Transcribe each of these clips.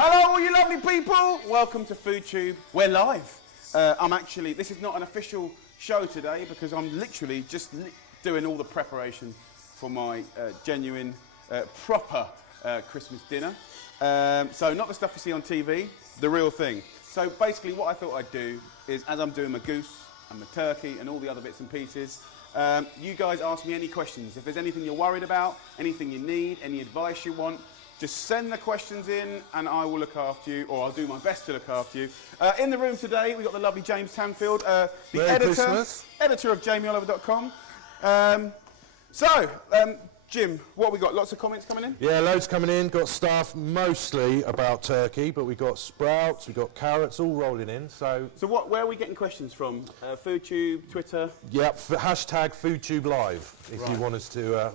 Hello, all you lovely people. Welcome to FoodTube. We're live. This is not an official show today because I'm literally just doing all the preparation for my genuine, proper Christmas dinner. So not the stuff you see on TV, the real thing. So basically what I thought I'd do is, as I'm doing my goose and my turkey and all the other bits and pieces, you guys ask me any questions. If there's anything you're worried about, anything you need, any advice you want, just send the questions in and I will look after you, or I'll do my best to look after you. In the room today, we've got the lovely James Tanfield, the editor of JamieOliver.com. Jim, what have we got? Lots of comments coming in? Yeah, loads coming in. Got stuff mostly about turkey, but we've got sprouts, we've got carrots, all rolling in. So where are we getting questions from? FoodTube, Twitter? Yep, hashtag FoodTube Live, if you want us to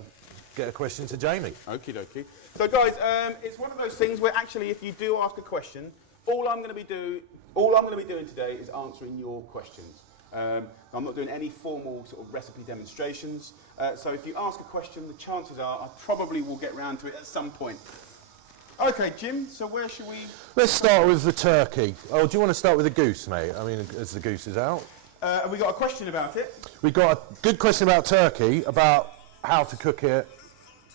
get a question to Jamie. Okie dokie. So guys, it's one of those things where actually if you do ask a question, all I'm going to be doing today is answering your questions. I'm not doing any formal sort of recipe demonstrations. So if you ask a question, the chances are I probably will get round to it at some point. Okay, Jim, so where should we... Let's start with the turkey. Oh, do you want to start with the goose, mate? I mean, as the goose is out. Have we got a question about it? We got a good question about turkey, about how to cook it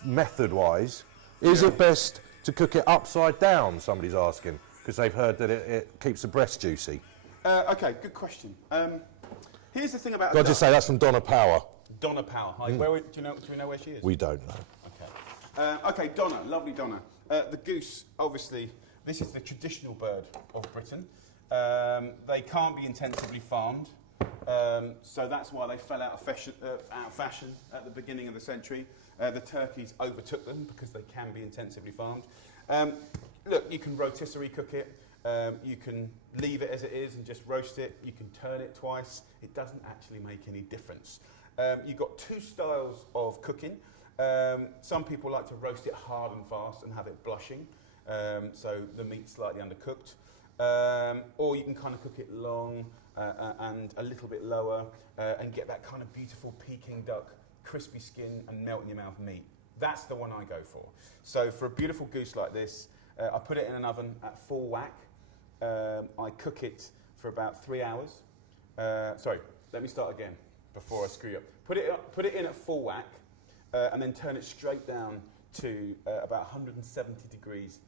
method-wise. Is it best to cook it upside down, somebody's asking, because they've heard that it keeps the breast juicy. Okay, good question. Here's the thing about... I'll just say that's from Donna Power. Donna Power. Do we know where she is? We don't know. Okay. Okay, Donna, lovely Donna. The goose, obviously, this is the traditional bird of Britain. They can't be intensively farmed, so that's why they fell out of fashion at the beginning of the century. The turkeys overtook them because they can be intensively farmed. Look, you can rotisserie cook it. You can leave it as it is and just roast it. You can turn it twice. It doesn't actually make any difference. You've got two styles of cooking. Some people like to roast it hard and fast and have it blushing, so the meat's slightly undercooked. Or you can kind of cook it long and a little bit lower and get that kind of beautiful Peking duck, crispy skin and melt in your mouth meat. That's the one I go for. So for a beautiful goose like this, I put it in an oven at full whack. I cook it for about 3 hours. Sorry, let me start again before I screw up. Put it in at full whack and then turn it straight down to about 170 degrees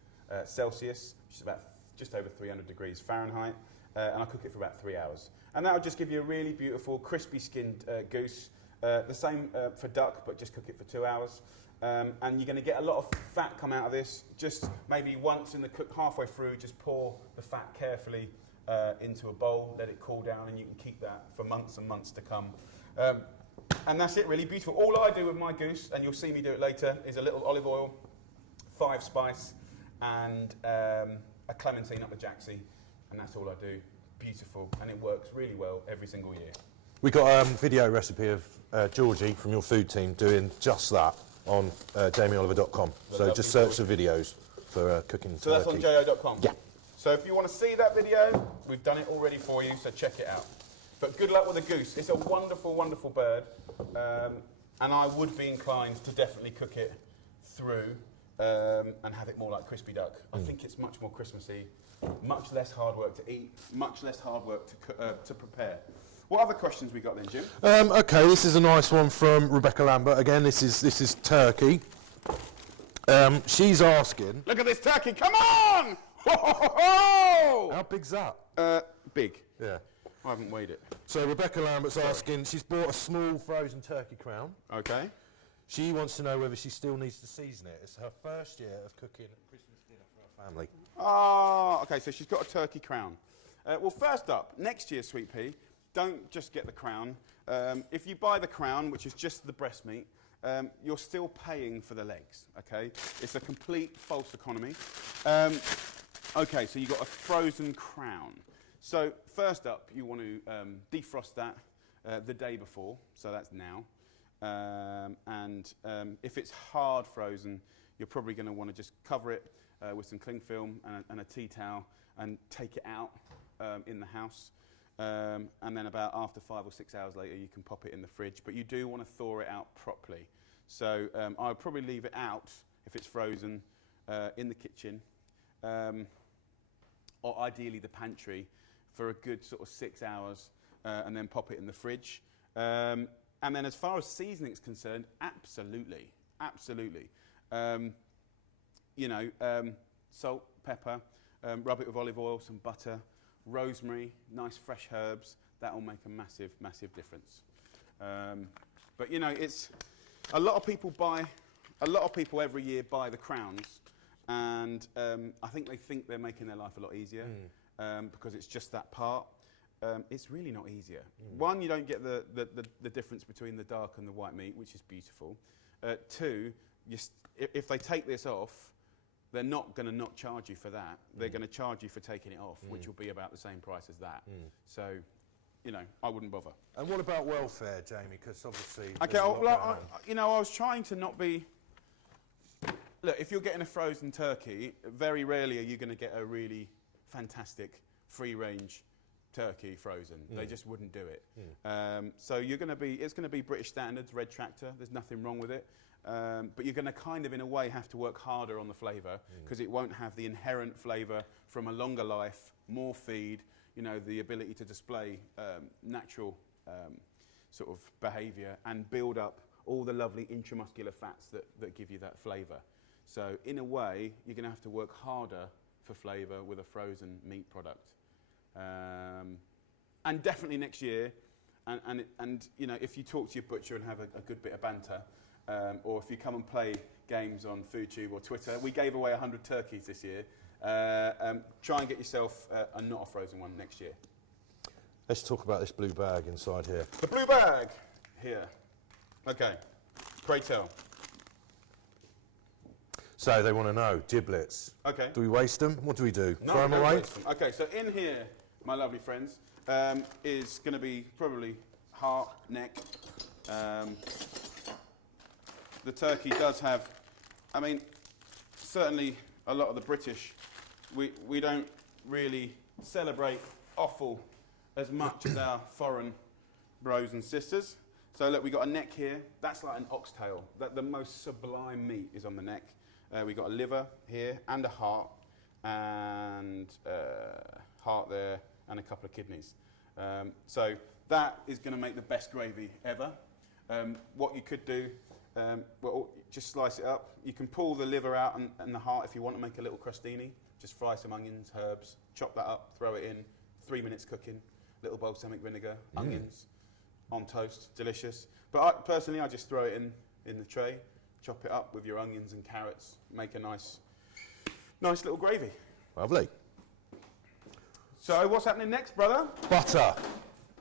Celsius, which is about just over 300 degrees Fahrenheit, and I cook it for about 3 hours. And that'll just give you a really beautiful, crispy skinned goose. The same for duck, but just cook it for 2 hours. And you're going to get a lot of fat come out of this. Just maybe once in the cook, halfway through, just pour the fat carefully into a bowl, let it cool down, and you can keep that for months and months to come. And that's it, really beautiful. All I do with my goose, and you'll see me do it later, is a little olive oil, 5 spice, and a clementine up the jacksie, and that's all I do. Beautiful, and it works really well every single year. We got a video recipe of Georgie from your food team doing just that on JamieOliver.com. So just search the videos for cooking turkey. So that's on jo.com? Yeah. So if you want to see that video, we've done it already for you, so check it out. But good luck with the goose. It's a wonderful, wonderful bird, and I would be inclined to definitely cook it through and have it more like crispy duck. I think it's much more Christmassy, much less hard work to eat, much less hard work to prepare. What other questions we got then, Jim? Okay, this is a nice one from Rebecca Lambert. Again, this is turkey. She's asking... Look at this turkey, come on! Ho-ho-ho-ho! How big's that? Big. Yeah. I haven't weighed it. So Rebecca Lambert's asking, she's bought a small frozen turkey crown. Okay. She wants to know whether she still needs to season it. It's her first year of cooking Christmas dinner for her family. Ah, okay, so she's got a turkey crown. Well, first up, next year, Sweet Pea, don't just get the crown. If you buy the crown, which is just the breast meat, you're still paying for the legs, okay? It's a complete false economy. Okay, so you've got a frozen crown. So first up, you want to defrost that the day before, so that's now. If it's hard frozen, you're probably going to want to just cover it with some cling film and a tea towel and take it out in the house. And then about after 5 or 6 hours later, you can pop it in the fridge. But you do want to thaw it out properly. So I would probably leave it out, if it's frozen, in the kitchen. or ideally the pantry, for a good sort of 6 hours, and then pop it in the fridge. And then as far as seasoning's concerned, absolutely. Salt, pepper, rub it with olive oil, some butter, rosemary, nice fresh herbs. That'll make a massive, massive difference. But it's a lot of people every year buy the crowns, and I think they're making their life a lot easier because it's just that part. It's really not easier. One, you don't get the difference between the dark and the white meat, which is beautiful. Two, if they take this off, they're not going to not charge you for that. They're going to charge you for taking it off, which will be about the same price as that. So, I wouldn't bother. And what about welfare, Jamie? Because obviously... Okay, I was trying to not be... Look, if you're getting a frozen turkey, very rarely are you going to get a really fantastic free-range turkey frozen. They just wouldn't do it. So it's going to be British standards, Red Tractor. There's nothing wrong with it. But you're going to kind of, in a way, have to work harder on the flavour because it won't have the inherent flavour from a longer life, more feed, the ability to display natural sort of behaviour and build up all the lovely intramuscular fats that give you that flavour. So in a way, you're going to have to work harder for flavour with a frozen meat product. And definitely next year, and if you talk to your butcher and have a good bit of banter, or if you come and play games on FoodTube or Twitter, we gave away 100 turkeys this year. Try and get yourself not a frozen one next year. Let's talk about this blue bag inside here. The blue bag here. Okay, pray tell. So they want to know, giblets. Okay. Do we waste them? What do we do? No, Throw them don't away? waste them. Okay, so in here, my lovely friends, is going to be probably heart, neck. The turkey does have, certainly a lot of the British, we don't really celebrate offal as much as our foreign bros and sisters. So look, we got a neck here. That's like an oxtail. The most sublime meat is on the neck. We got a liver here and a heart, and heart there, and a couple of kidneys. So that is going to make the best gravy ever. What you could do, just slice it up. You can pull the liver out and the heart if you want to make a little crostini. Just fry some onions, herbs, chop that up, throw it in. 3 minutes cooking. Little balsamic vinegar, onions on toast, delicious. But personally, I just throw it in the tray, chop it up with your onions and carrots, make a nice little gravy. Lovely. So what's happening next, brother? Butter.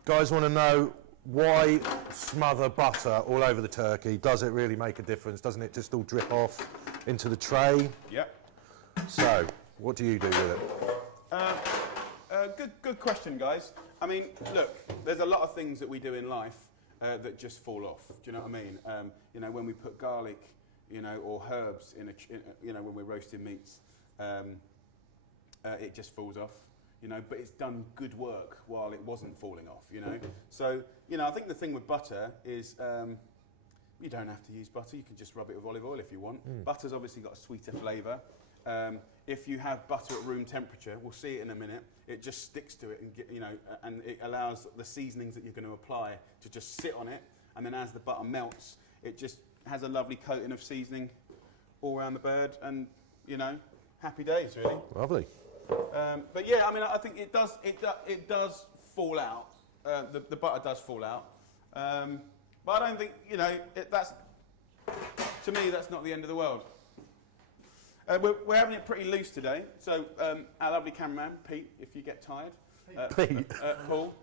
Guys want to know, why smother butter all over the turkey? Does it really make a difference? Doesn't it just all drip off into the tray? Yep. So, what do you do with it? Good question, guys. Look, there's a lot of things that we do in life that just fall off. Do you know what I mean? When we put garlic, or herbs when we're roasting meats, it just falls off. But it's done good work while it wasn't falling off. So I think the thing with butter is you don't have to use butter. You can just rub it with olive oil if you want. Butter's obviously got a sweeter flavour. If you have butter at room temperature, we'll see it in a minute, it just sticks to it and it allows the seasonings that you're going to apply to just sit on it, and then as the butter melts, it just has a lovely coating of seasoning all around the bird, and happy days really. Lovely. But yeah, I think it does fall out. The butter does fall out, but I don't think that's, to me, that's not the end of the world. We're having it pretty loose today, so our lovely cameraman, Pete, if you get tired. Pete. Paul.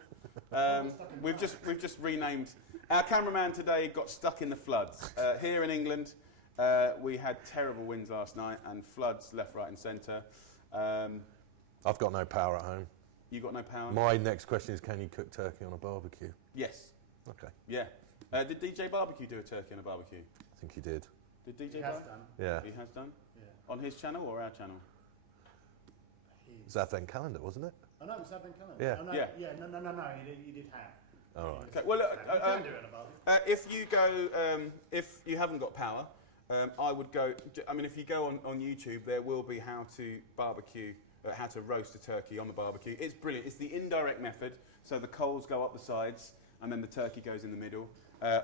We've just renamed. Our cameraman today got stuck in the floods. Here in England, we had terrible winds last night and floods left, right and centre. I've got no power at home. You got no power? My next question is, can you cook turkey on a barbecue? Yes. Okay. Yeah. Did DJ Barbecue do a turkey on a barbecue? I think he did. Did DJ He has done. Yeah. He has done? Yeah. On his channel or our channel? It's Advent calendar, wasn't it? Oh no, it was Advent calendar. Yeah. Oh, no, Yeah. Yeah. No. He did have. All right. Okay. Well, You can do it on a barbecue. if you go, if you haven't got power, I would go. If you go on YouTube, there will be how to barbecue how to roast a turkey on the barbecue. It's brilliant. It's the indirect method, so the coals go up the sides and then the turkey goes in the middle.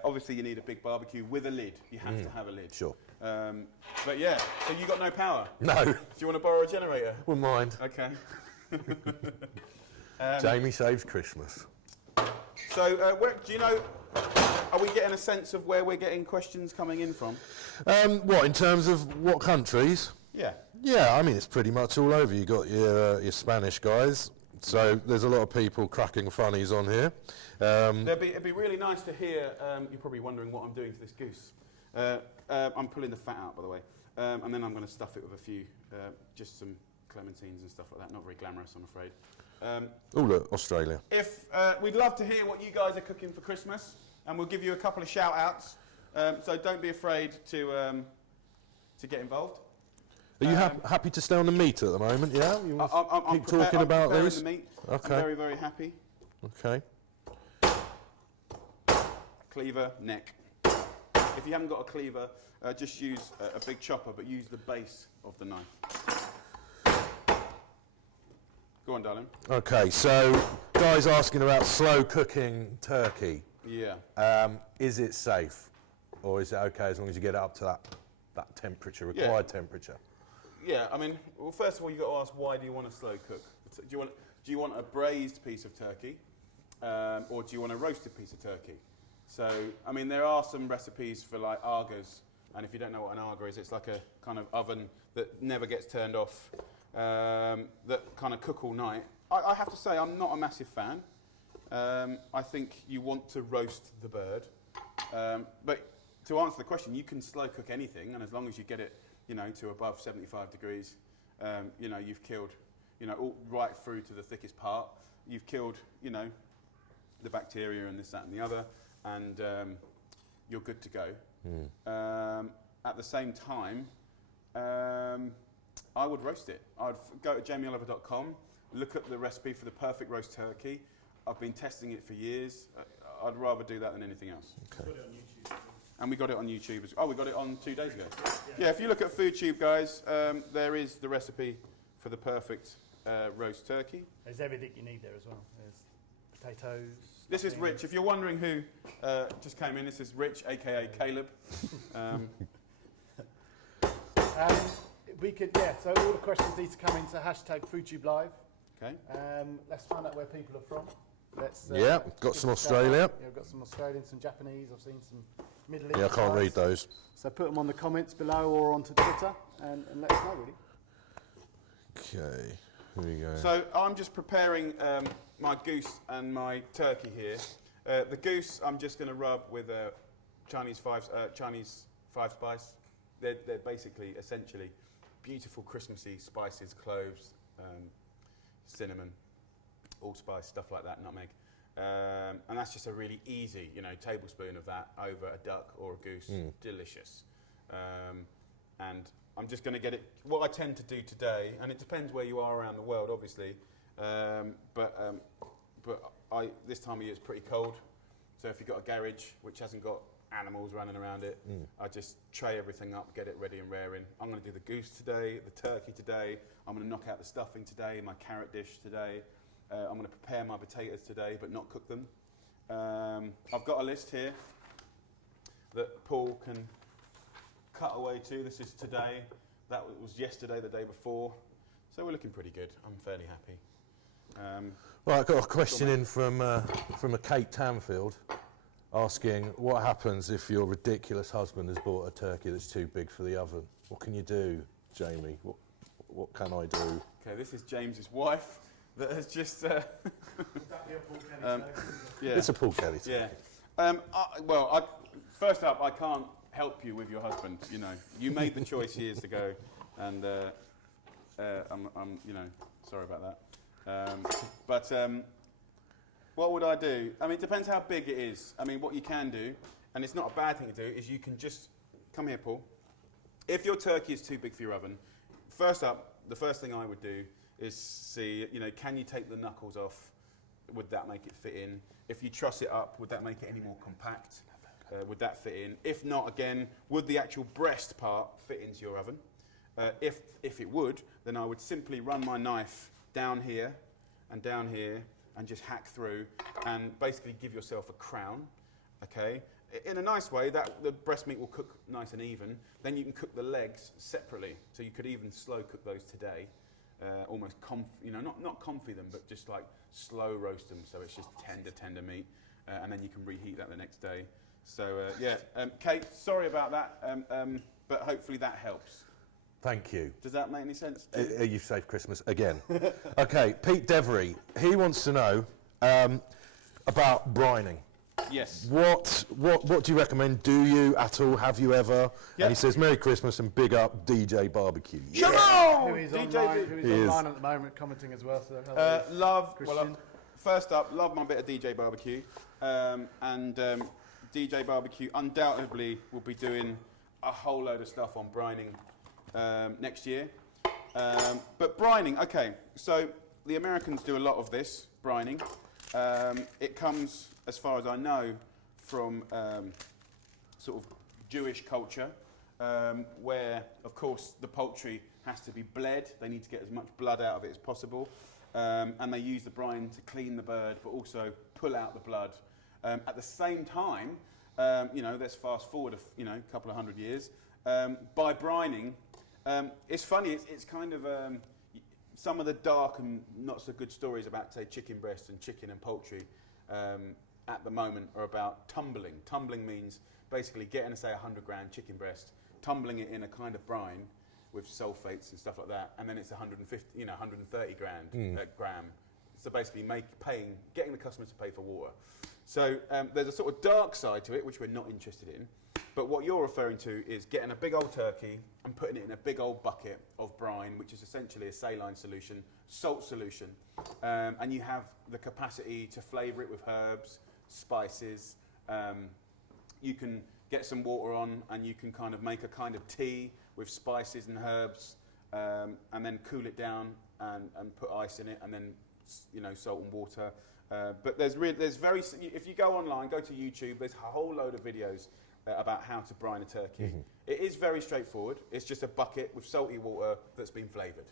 Obviously, you need a big barbecue with a lid. You have to have a lid. Sure. But yeah, so you got no power? No. Do you want to borrow a generator? Wouldn't mind. Okay. Jamie saves Christmas. So, do you know, are we getting a sense of where we're getting questions coming in from? What, in terms of what countries? Yeah. Yeah, I mean, it's pretty much all over. You got your Spanish guys, so there's a lot of people cracking funnies on here. It'd be really nice to hear, you're probably wondering what I'm doing for this goose. I'm pulling the fat out, by the way, and then I'm going to stuff it with a few, just some clementines and stuff like that. Not very glamorous, I'm afraid. Oh, look, Australia. We'd love to hear what you guys are cooking for Christmas, and we'll give you a couple of shout-outs. So don't be afraid to get involved. Are you happy to stay on the meat at the moment, yeah? You want to keep talking about this? The meat. Okay. I'm very, very happy. Okay. Cleaver, neck. If you haven't got a cleaver, just use a big chopper, but use the base of the knife. Go on, darling. Okay, so guys asking about slow cooking turkey. Yeah. Is it safe, or is it okay as long as you get it up to that temperature, required temperature? Yeah, I mean, well, first of all, you've got to ask, why do you want a slow cook? Do you want a braised piece of turkey, or do you want a roasted piece of turkey? So, I mean, there are some recipes for like argers, and if you don't know what an arger is, it's like a kind of oven that never gets turned off, that kind of cook all night. I have to say, I'm not a massive fan. I think you want to roast the bird, but to answer the question, you can slow cook anything, and as long as you get it, you know, to above 75 degrees, you know, you've killed, you know, all right through to the thickest part. You've killed, you know, the bacteria and this, that, and the other, and you're good to go. At the same time, I would roast it. I'd go to jamieoliver.com, look at the recipe for the perfect roast turkey. I've been testing it for years. I'd rather do that than anything else. Okay. And we got it on YouTube. Oh, we got it on 2 days ago. Yeah, if you look at FoodTube, guys, there is the recipe for the perfect roast turkey. There's everything you need there as well. There's potatoes. This is Rich. If you're wondering who just came in, this is Rich, aka Caleb. We could, yeah, so all the questions need to come into hashtag FoodTube Live. Okay. Let's find out where people are from. Let's, Yeah, got some Australia. Yeah, we've got some Australian, some Japanese, I've seen some Middle East. Yeah, I can't read those. So put them on the comments below or onto Twitter and let us know, really. Okay, here we go. So I'm just preparing my goose and my turkey here. The goose I'm just going to rub with Chinese five spice. They're basically, essentially, beautiful Christmassy spices, cloves, cinnamon, allspice, stuff like that, nutmeg. And that's just a really easy, you know, tablespoon of that over a duck or a goose. Delicious. And I'm just going to get it, what I tend to do today, and it depends where you are around the world, obviously, but this time of year it's pretty cold. So if you've got a garage which hasn't got animals running around it, I just tray everything up, get it ready and raring. I'm going to do the goose today, the turkey today. I'm going to knock out the stuffing today, my carrot dish today. I'm going to prepare my potatoes today, but not cook them. I've got a list here that Paul can cut away to. This is today. That was yesterday, the day before. So we're looking pretty good. I'm fairly happy. Right, I got a question in from a Kate Tanfield asking what happens if your ridiculous husband has bought a turkey that's too big for the oven. What can you do, Jamie? What can I do? Okay, this is James's wife that has just. Would that be a Paul Kelly Yeah. It's a Paul Kelly. Yeah. First up, I can't help you with your husband. You know, you made the choice years ago, and I'm you know, sorry about that. What would I do? I mean, it depends how big it is. I mean, what you can do, and it's not a bad thing to do, is you can just come here, Paul. If your turkey is too big for your oven, first up, the first thing I would do is see, you know, can you take the knuckles off? Would that make it fit in? If you truss it up, would that make it any more compact? Would that fit in? If not, again, would the actual breast part fit into your oven? If it would, then I would simply run my knife down here and just hack through and basically give yourself a crown, okay? In a nice way, that the breast meat will cook nice and even. Then you can cook the legs separately. So you could even slow cook those today. Almost not comfy them, but just like slow roast them. So it's just tender meat. And then you can reheat that the next day. So Kate, sorry about that, but hopefully that helps. Thank you. Does that make any sense? You've saved Christmas again. Okay, Pete Devery, he wants to know about brining. Yes. What do you recommend? Do you at all? Have you ever? Yeah. And he says, Merry Christmas and big up DJ Barbecue. Come on! Who is DJ online, who is He is. online at the moment, commenting as well. So Christian. First up, love my bit of DJ Barbecue. DJ Barbecue undoubtedly will be doing a whole load of stuff on brining next year. But brining, okay, so the Americans do a lot of this, brining. It comes, as far as I know, from sort of Jewish culture, where, of course, the poultry has to be bled. They need to get as much blood out of it as possible. And they use the brine to clean the bird, but also pull out the blood. At the same time, let's fast forward a couple of hundred years. By brining, it's funny, it's kind of some of the dark and not so good stories about, say, chicken breast and chicken and poultry at the moment are about tumbling. Tumbling means basically getting, say, 100 gram chicken breast, tumbling it in a kind of brine with sulfates and stuff like that, and then it's 130 gram. So basically getting the customer to pay for water. So there's a sort of dark side to it, which we're not interested in. But what you're referring to is getting a big old turkey and putting it in a big old bucket of brine, which is essentially a saline solution, salt solution. And you have the capacity to flavour it with herbs, spices. You can get some water on and you can kind of make a kind of tea with spices and herbs, and then cool it down and put ice in it, and then salt and water. But if you go online, go to YouTube, there's a whole load of videos about how to brine a turkey. Mm-hmm. It is very straightforward. It's just a bucket with salty water that's been flavoured.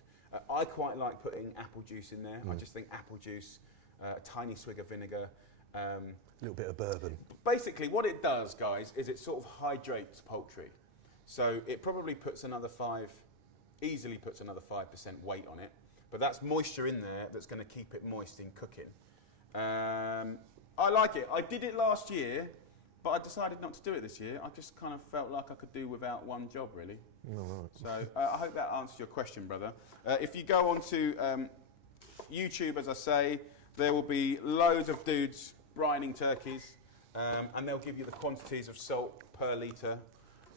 I quite like putting apple juice in there. I just think apple juice, a tiny swig of vinegar. A little bit of bourbon. Basically, what it does, guys, is it sort of hydrates poultry. So it probably easily puts another 5% weight on it. But that's moisture in there that's going to keep it moist in cooking. I like it. I did it last year, but I decided not to do it this year. I just kind of felt like I could do without one job, really. So I hope that answers your question, brother. If you go onto YouTube, as I say, there will be loads of dudes brining turkeys, and they'll give you the quantities of salt per litre,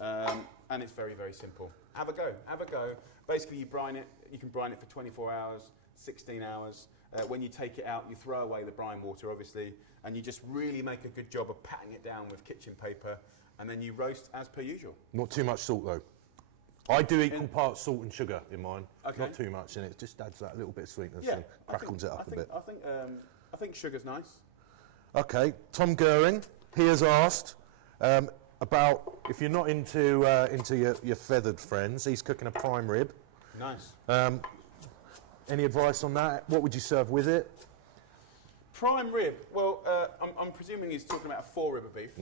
and it's very, very simple. Have a go. Basically, you can brine it for 24 hours, 16 hours. When you take it out, you throw away the brine water, obviously, and you just really make a good job of patting it down with kitchen paper, and then you roast as per usual. Not too much salt, though. I do equal parts salt and sugar in mine. Okay. Not too much, and it just adds that little bit of sweetness and crackles it up a bit. I think sugar's nice. Okay, Tom Goering, he has asked about if you're not into your feathered friends, he's cooking a prime rib. Nice. Any advice on that? What would you serve with it? Prime rib. Well, I'm presuming he's talking about a four-ribber beef,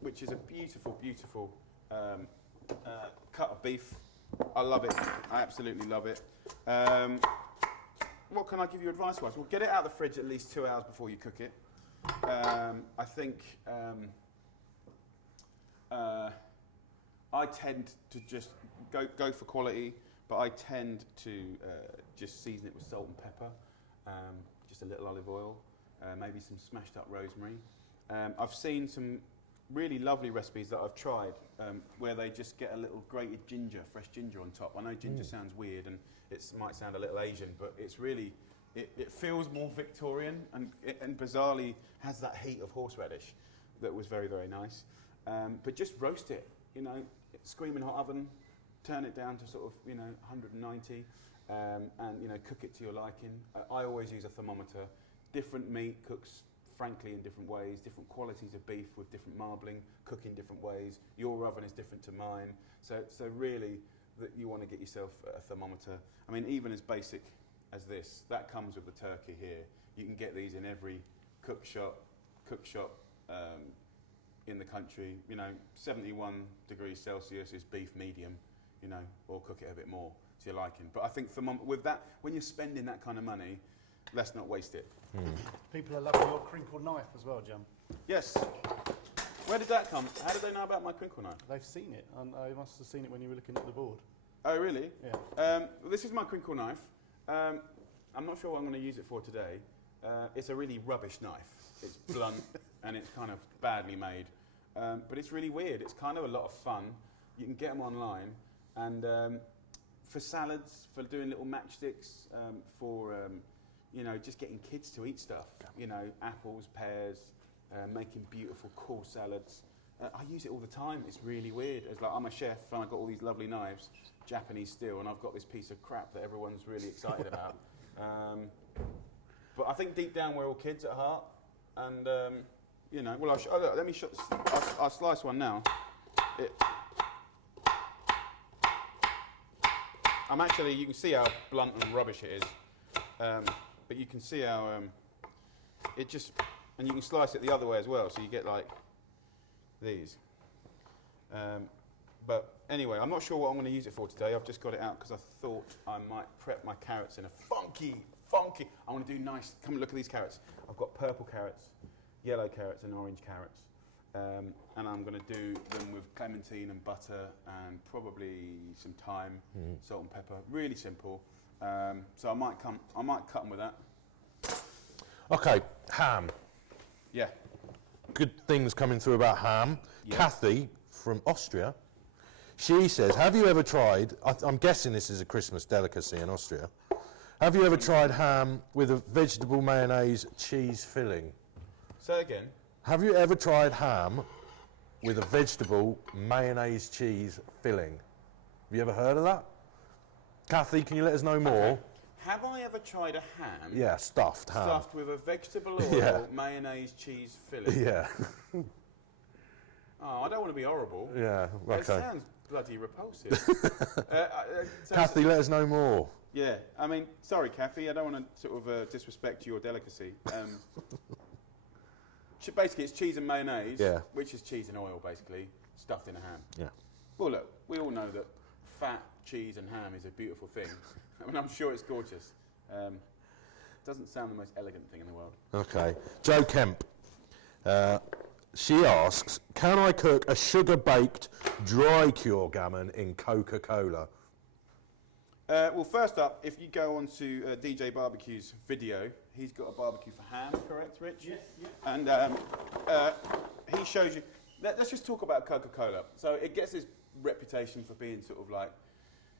which is a beautiful, beautiful cut of beef. I love it. I absolutely love it. What can I give you advice-wise? Well, get it out of the fridge at least 2 hours before you cook it. I think I tend to just go for quality, but I tend to just season it with salt and pepper, just a little olive oil, maybe some smashed up rosemary. I've seen some really lovely recipes that I've tried where they just get a little grated ginger, fresh ginger on top. I know ginger sounds weird and it might sound a little Asian, but it's really, it feels more Victorian and bizarrely has that heat of horseradish that was very, very nice. But just roast it, screaming hot oven, turn it down to sort of, 190 and, cook it to your liking. I always use a thermometer. Different meat cooks frankly in different ways, different qualities of beef with different marbling, cook in different ways. Your oven is different to mine. So really, that you want to get yourself a thermometer. I mean, even as basic as this, that comes with the turkey here. You can get these in every cook shop in the country. You know, 71 degrees Celsius is beef medium, you know, or cook it a bit more to your liking. But I think with that, when you're spending that kind of money, let's not waste it. People are loving your crinkle knife as well, Jim. Yes. Where did that come? How did they know about my crinkle knife? They've seen it, and I must have seen it when you were looking at the board. Oh, really? Yeah. Well, this is my crinkle knife. I'm not sure what I'm going to use it for today. It's a really rubbish knife. It's blunt and it's kind of badly made. But it's really weird. It's kind of a lot of fun. You can get them online. And for salads, for doing little matchsticks, for you know, just getting kids to eat stuff. You know, apples, pears, making beautiful, cool salads. I use it all the time. It's really weird. It's like I'm a chef and I've got all these lovely knives, Japanese steel, and I've got this piece of crap that everyone's really excited about. But I think deep down we're all kids at heart, and you know. Well, let me. I'll slice one now. I'm actually. You can see how blunt and rubbish it is, but you can see how it just. And you can slice it the other way as well, so you get like these. But anyway, I'm not sure what I'm going to use it for today. I've just got it out because I thought I might prep my carrots in a funky. I want to do nice. Come and look at these carrots. I've got purple carrots, yellow carrots, and orange carrots. And I'm going to do them with clementine and butter and probably some thyme, salt and pepper. Really simple. So I might cut them with that. Okay, ham. Yeah. Good things coming through about ham. Yeah. Kathy from Austria, she says, have you ever tried, I'm guessing this is a Christmas delicacy in Austria, have you ever tried ham with a vegetable mayonnaise cheese filling? Say again. Have you ever tried ham with a vegetable mayonnaise cheese filling? Have you ever heard of that? Kathy, can you let us know more? Okay. Have I ever tried a ham? Yeah, stuffed ham. Stuffed with a vegetable oil, Yeah. mayonnaise, cheese filling. Yeah. Oh, I don't want to be horrible. Yeah, It okay. sounds bloody repulsive. So- Kathy, let us know more. Yeah, I mean, sorry, Kathy, I don't want to sort of disrespect your delicacy. Basically, it's cheese and mayonnaise, Yeah. which is cheese and oil, basically, stuffed in a ham. Yeah. Well, look, we all know that fat, cheese and ham is a beautiful thing. I mean, I'm sure it's gorgeous. Doesn't sound the most elegant thing in the world. Okay. Joe Kemp. She asks, can I cook a sugar-baked dry cure gammon in Coca-Cola? Well, first up, if you go on to DJ Barbecue's video, he's got a barbecue for ham, correct, Rich? Yes, yes. And he shows you. Let's just talk about Coca-Cola. So it gets this reputation for being sort of like,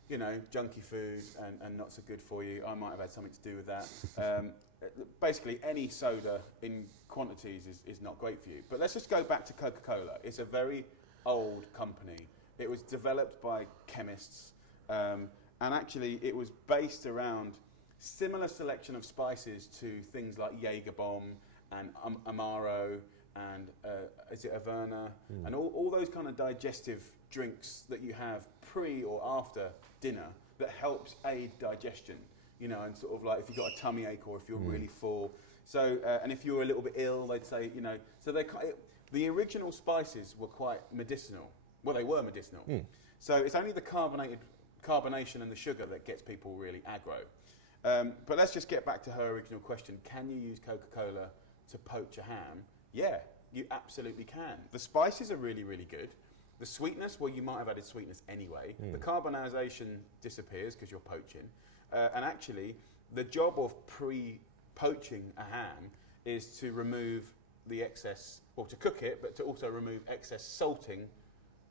you know, junky food and not so good for you. I might have had something to do with that. Basically, any soda in quantities is not great for you. But let's just go back to Coca-Cola. It's a very old company. It was developed by chemists. And actually, it was based around similar selection of spices to things like Jaeger Bomb and Amaro and is it Averna and all those kind of digestive drinks that you have pre or after dinner that helps aid digestion. You know, and sort of like if you've got a tummy ache or if you're really full. So, and if you were a little bit ill, they'd say, you know, so the original spices were quite medicinal. Well, they were medicinal. So it's only the carbonation and the sugar that gets people really aggro. But let's just get back to her original question. Can you use Coca-Cola to poach a ham? Yeah, you absolutely can. The spices are really, really good. The sweetness, well, you might have added sweetness anyway. The carbonisation disappears because you're poaching. And actually, the job of pre-poaching a ham is to remove the excess, or to cook it, but to also remove excess salting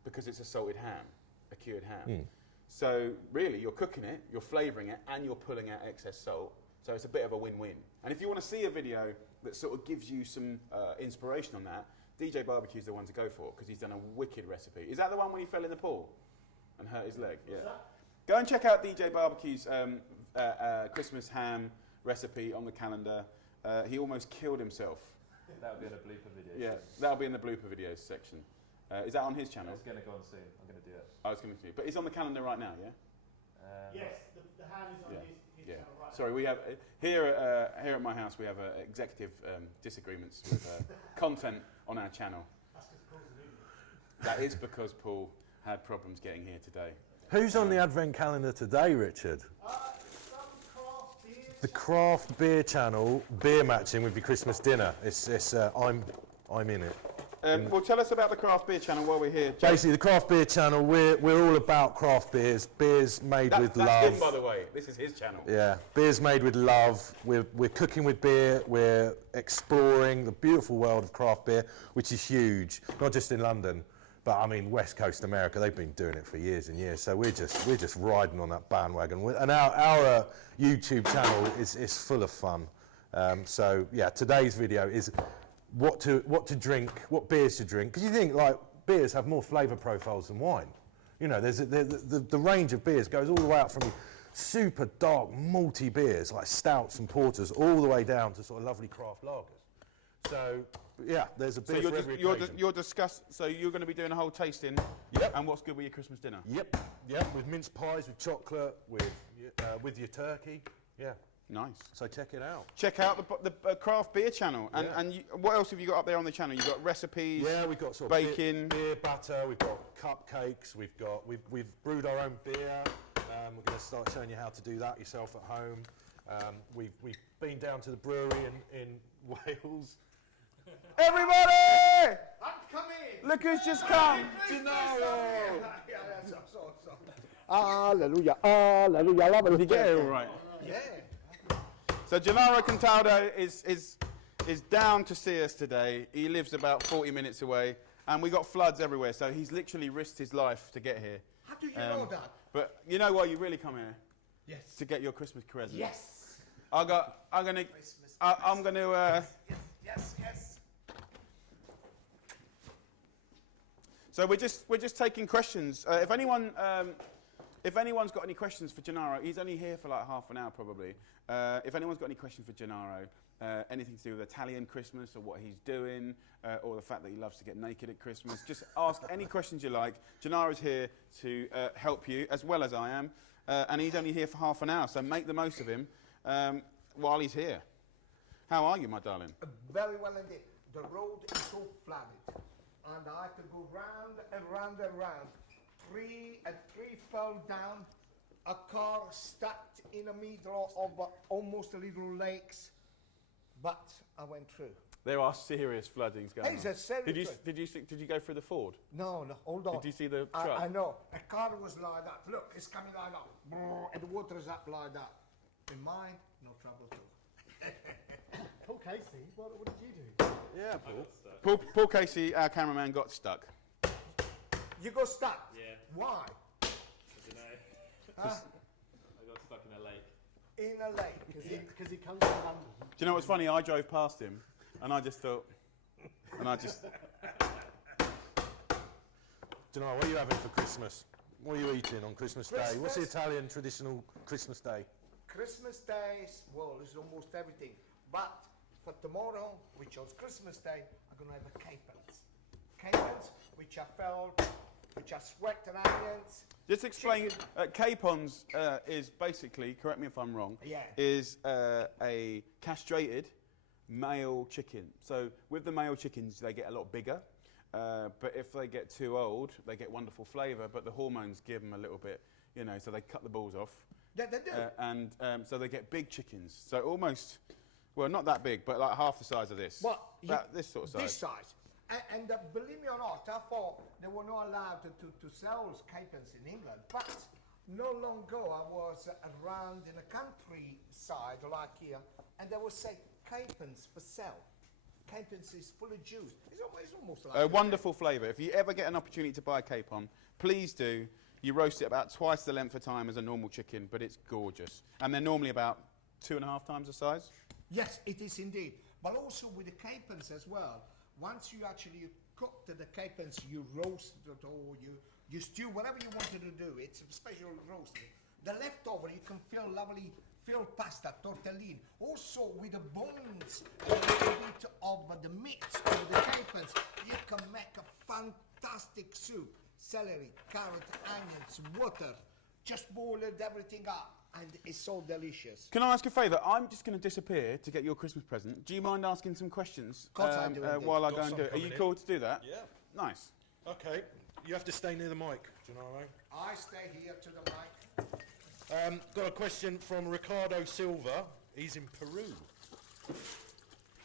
because it's a salted ham, a cured ham. So really, you're cooking it, you're flavouring it, and you're pulling out excess salt. So it's a bit of a win-win. And if you want to see a video that sort of gives you some inspiration on that, DJ Barbecue's the one to go for because he's done a wicked recipe. Is that the one when he fell in the pool and hurt his leg? Yeah. Go and check out DJ Barbecue's Christmas ham recipe on the calendar. He almost killed himself. That would be in a blooper video. Yeah, that'll be in the blooper videos section. Is that on his channel? It's going to go on soon. I'm going to do it. Oh, it's going to be. But it's on the calendar right now, yeah? Yes, the hand is on Yeah. his Yeah. channel right Sorry, we have here at my house we have executive disagreements with content on our channel. That's because Paul's an idiot. That is because Paul had problems getting here today. Who's on the advent calendar today, Richard? Some craft beers. The Craft Beer Channel, beer matching with your Christmas dinner. I'm in it. Well, tell us about the craft beer channel while we're here. Basically, the Craft Beer Channel, we're all about craft beers. Beers made with That's love. him, by the way. This is his channel. Yeah, beers made with love. We're cooking with beer. We're exploring the beautiful world of craft beer, which is huge, not just in London, but I mean West Coast America. They've been doing it for years and years. So we're just riding on that bandwagon. And our YouTube channel is full of fun. So yeah, today's video is what to drink, what beers to drink. Because you think like beers have more flavour profiles than wine. You know, the range of beers goes all the way up from super dark malty beers like stouts and porters, all the way down to sort of lovely craft lagers. So yeah, there's a beer for every occasion. So you're going to be doing a whole tasting. Yep. And what's good with your Christmas dinner? Yep, with mince pies, with chocolate, with your turkey. Yeah. Nice. So check it out. Check out the craft beer channel. And Yeah. and what else have you got up there on the channel? You've got recipes. Yeah, we've got sort of bacon. beer batter. We've got cupcakes. We've brewed our own beer. We're going to start showing you how to do that yourself at home. We've been down to the brewery in Wales. Everybody! I'm coming! Look who's just come! Gennaro! Hallelujah, hallelujah. Did you get it all right? Yeah. So Gennaro Contaldo is down to see us today. He lives about 40 minutes away, and we got floods everywhere. So he's literally risked his life to get here. How do you know that? But you know why you really come here? Yes. To get your Christmas present. Yes. I'm gonna. Yes. So we're just taking questions. If anyone's got any questions for Gennaro, he's only here for like half an hour probably. If anyone's got any questions for Gennaro, anything to do with Italian Christmas or what he's doing, or the fact that he loves to get naked at Christmas, just ask any questions you like. Gennaro's here to help you, as well as I am, and he's only here for half an hour, so make the most of him while he's here. How are you, my darling? Very well indeed. The road is so flooded, and I had to go round and round and round. A tree fell down, a car stuck in the middle of almost a little lakes, but I went through. There are serious floodings going It's on. a serious Did you go through the ford? No, hold on. Did you see the truck? I know. A car was like that. Look, it's coming like that. Brrr, and the water is up like that. In mine, no trouble at all. Paul Casey, what did you do? Yeah, Paul. Paul Casey, our cameraman, got stuck. You got stuck? Yeah. Why? I don't know. Huh? I got stuck in a lake. In a lake. Because he comes from London. Do you know what's funny? I drove past him, and I just thought, Dunno, what are you having for Christmas? What are you eating on Christmas Day? What's the Christmas? Italian traditional Christmas Day? Christmas Day, well, it's almost everything. But for tomorrow, which is Christmas Day, I'm going to have a capons. Capons, which are filled, which are sweat and onions. just explain. Capons is basically, correct me if I'm wrong, Yeah. is a castrated male chicken. So with the male chickens, they get a lot bigger. But if they get too old, they get wonderful flavour, but the hormones give them a little bit, so they cut the balls off. Yeah, they do. And so they get big chickens. So almost, well, not that big, but like half the size of this. But About this sort of size. This size. And believe me or not, I thought they were not allowed to sell capons in England. But not long ago, I was around in the countryside, like here, and they would say capons for sale. Capons is full of juice. It's almost like A wonderful flavour. If you ever get an opportunity to buy a capon, please do. You roast it about twice the length of time as a normal chicken, but it's gorgeous. And they're normally about 2.5 times the size. Yes, it is indeed. But also with the capons as well. Once you actually cook the capons, you roast it or you stew, whatever you wanted to do. It's a special roasting. The leftover, you can fill lovely filled pasta, tortellini. Also with the bones and a little bit of the meat of the capons, you can make a fantastic soup. Celery, carrot, onions, water. Just boiled everything up and it's so delicious. Can I ask a favour? I'm just going to disappear to get your Christmas present. Do you mind asking some questions Of course I do, indeed. while I Got go and some do it? Are you coming in. cool to do that? Yeah. Nice. Okay, you have to stay near the mic, Gennaro. I stay here to the mic. Got a question from Ricardo Silva. He's in Peru.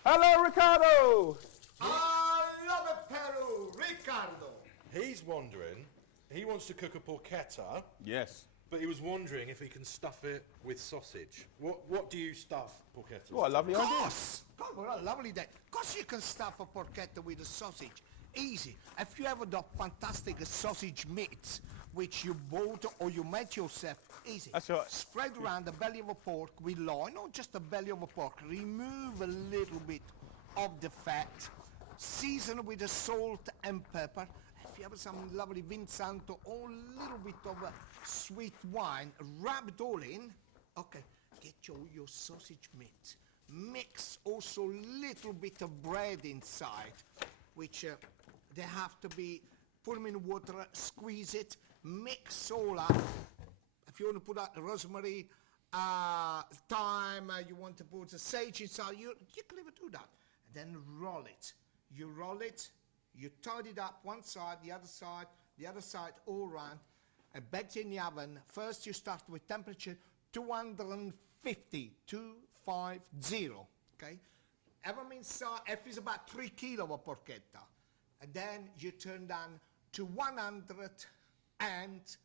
Hello, Ricardo! I love it, Peru, Ricardo. He's wondering, he wants to cook a porchetta, Yes. but he was wondering if he can stuff it with sausage. What do you stuff porchetta? What a lovely idea. God, what a lovely day. Of course you can stuff a porchetta with a sausage. Easy. If you have the fantastic sausage meat, which you bought or you make yourself, easy. That's right. Spread around the belly of a pork with loin, or just the belly of a pork. Remove a little bit of the fat. Season with the salt and pepper. If you have some lovely Vinsanto or a little bit of sweet wine, rub it all in. Okay, get your sausage meat. Mix also a little bit of bread inside, which they have to be, put them in water, squeeze it, mix all up. If you want to put out rosemary, thyme, you want to put the sage inside, you can even do that. And then roll it. You roll it, you tidy it up one side, the other side, all round, and bake it in the oven. First you start with temperature 250, 250, okay? Oven inside, if it's about 3 kilo of porchetta. And then you turn down to 115 and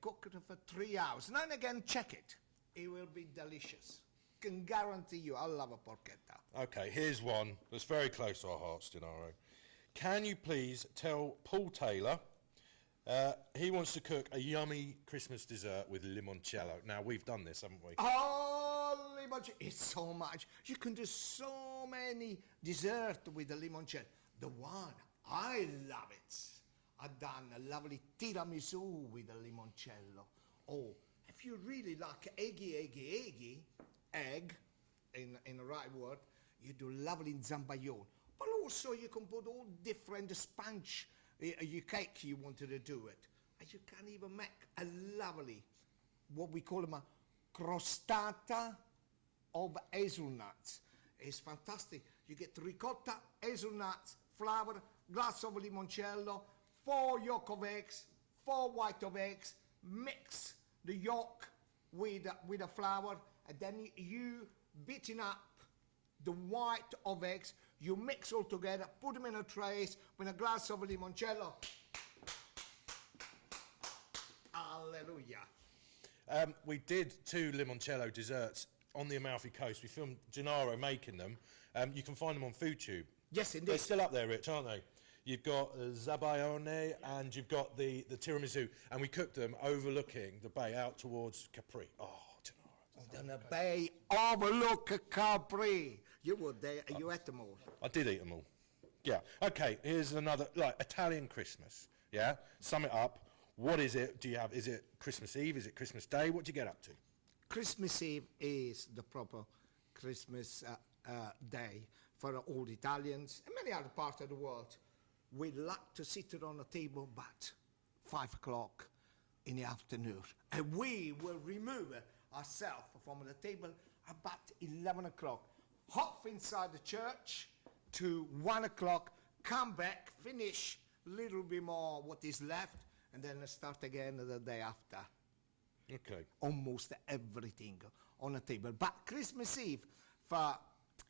cook it for 3 hours. Now and again, check it. It will be delicious. Can guarantee you, I love a porchetta. Okay, here's one that's very close to our hearts, Gennaro. Can you please tell Paul Taylor, he wants to cook a yummy Christmas dessert with limoncello. Now, we've done this, haven't we? Holy much, it's so much. You can do so many desserts with the limoncello. The one, I love it. I've done a lovely tiramisu with the limoncello. Oh, if you really like egg, in the right word, you do lovely zambayone. But also you can put all different sponge, your cake you wanted to do it. And you can even make a lovely, what we call them a crostata of hazelnuts. It's fantastic. You get ricotta, hazelnuts, flour, glass of limoncello, 4 yolk of eggs, 4 white of eggs, mix the yolk with the flour, and then you beating up the white of eggs, you mix all together, put them in a tray with a glass of limoncello. Hallelujah. We did 2 limoncello desserts on the Amalfi Coast. We filmed Gennaro making them. You can find them on FoodTube. Yes, indeed. They're still up there, Rich, aren't they? You've got Zabaione and you've got the tiramisu. And we cooked them overlooking the bay out towards Capri. Oh, Gennaro. On the bay overlook Capri. You were there, you ate them all. I did eat them all. Yeah. Okay, here's another, like, Italian Christmas. Yeah? Sum it up. What is it? Do you have, is it Christmas Eve? Is it Christmas Day? What do you get up to? Christmas Eve is the proper Christmas day for all the Italians and many other parts of the world. We like to sit on a table but 5 o'clock in the afternoon. And we will remove ourselves from the table about 11 o'clock. Hop inside the church to 1 o'clock, come back, finish a little bit more what is left, and then start again the day after. Okay. Almost everything on the table. But Christmas Eve for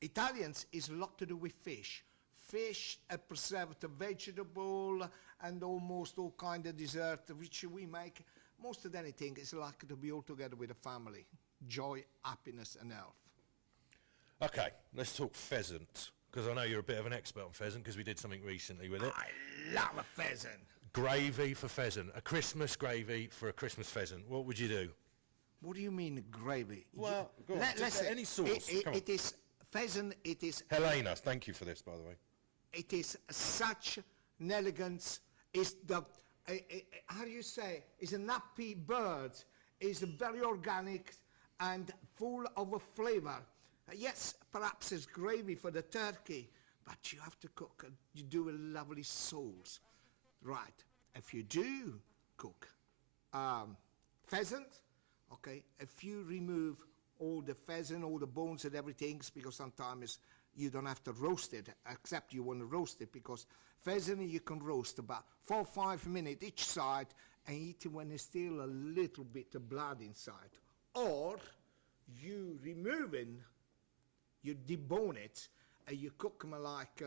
Italians is a lot to do with fish. Fish, a preserved vegetable, and almost all kind of dessert which we make. Most of anything is like to be all together with the family. Joy, happiness, and health. Okay, let's talk pheasant, because I know you're a bit of an expert on pheasant, because we did something recently with it. I love a pheasant. Gravy for pheasant, a Christmas gravy for a Christmas pheasant. What would you do? What do you mean gravy? Well, go on, just listen, any sauce, come on. It is pheasant. It is. Helena, thank you for this, by the way. It is such an elegance. It's the how do you say? It's a nappy bird. It's very organic and full of a flavor. Yes, perhaps it's gravy for the turkey, but you have to cook. You do a lovely sauce, right? If you do cook pheasant, okay, if you remove all the pheasant, all the bones and everything, because sometimes you don't have to roast it, except you want to roast it, because pheasant you can roast about 4 or 5 minutes each side and eat it when there's still a little bit of blood inside. Or you removing, you debone it, and you cook them like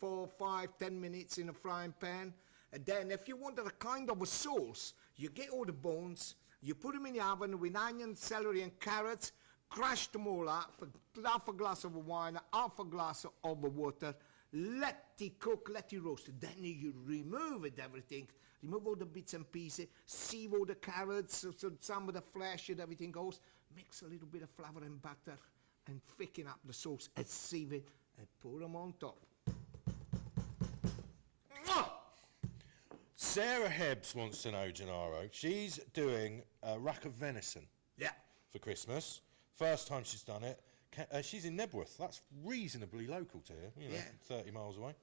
4, 5, 10 minutes in a frying pan. And then if you want a kind of a sauce, you get all the bones, you put them in the oven with onion, celery and carrots, crush them all up, half a glass of wine, half a glass of water, let it cook, let it roast. Then you remove it, everything, remove all the bits and pieces, sieve all the carrots, so some of the flesh and everything goes, mix a little bit of flour and butter, and thicken up the sauce, and sieve it, and put them on top. Sarah Hebbs wants to know, Gennaro. She's doing a rack of venison Yeah. for Christmas. First time she's done it. She's in Nebworth. That's reasonably local to here, you know, Yeah. 30 miles away.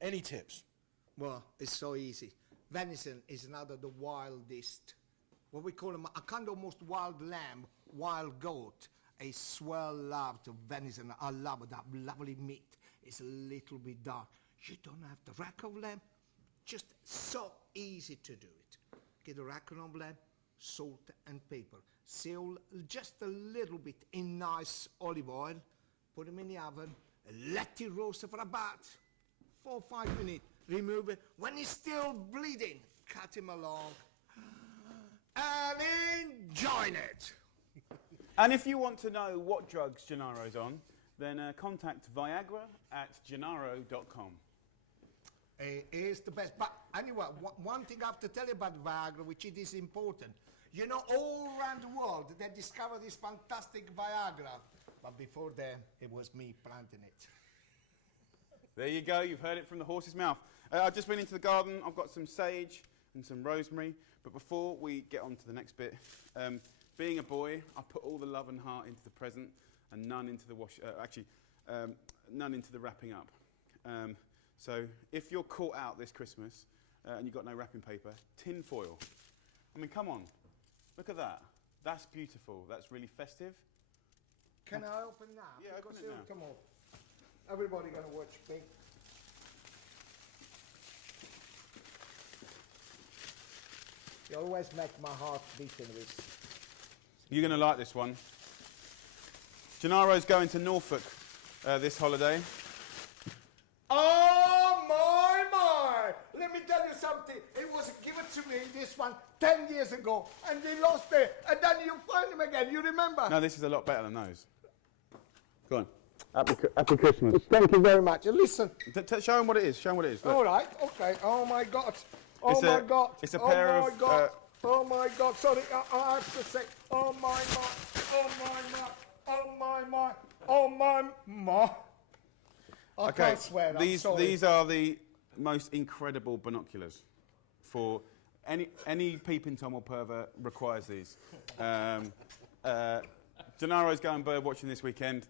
Any tips? Well, it's so easy. Venison is another the wildest, what we call them, a kind of almost wild lamb, wild goat. A swell loved venison. I love that lovely meat. It's a little bit dark. You don't have the rack of lamb. Just so easy to do it. Get a rack of lamb, salt and pepper. Seal just a little bit in nice olive oil. Put them in the oven. Let it roast for about 4 or 5 minutes. Remove it. When it's still bleeding, cut him along and enjoy it. And if you want to know what drugs Gennaro's on, then contact Viagra@gennaro.com. It is the best. But anyway, one thing I have to tell you about Viagra, which it is important. You know, all around the world, they discovered this fantastic Viagra. But before then, it was me planting it. There you go, you've heard it from the horse's mouth. I've just been into the garden, I've got some sage and some rosemary, but before we get on to the next bit, being a boy, I put all the love and heart into the present and none into the none into the wrapping up. So if you're caught out this Christmas and you've got no wrapping paper, tin foil. I mean, come on, look at that. That's beautiful, that's really festive. Can I open now? Yeah, open Because it now. Come on. Everybody gonna watch me. You always make my heart beat in this. You're going to like this one. Gennaro's going to Norfolk this holiday. Oh my! Let me tell you something. It was given to me, this one, 10 years ago, and they lost it. And then you find them again. You remember? No, this is a lot better than those. Go on. Happy Christmas. Thank you very much. And listen. Show him what it is. Show him what it is. Look. All right. Okay. Oh my God. Oh It's my a- God. it's a oh pair my of, God. Oh my God. Sorry. I have to say. Oh my God. Oh my God. Oh my. Oh my. I Okay, can't swear. I'm sorry. these are the most incredible binoculars for any peeping Tom or pervert requires these. Gennaro's going bird watching this weekend.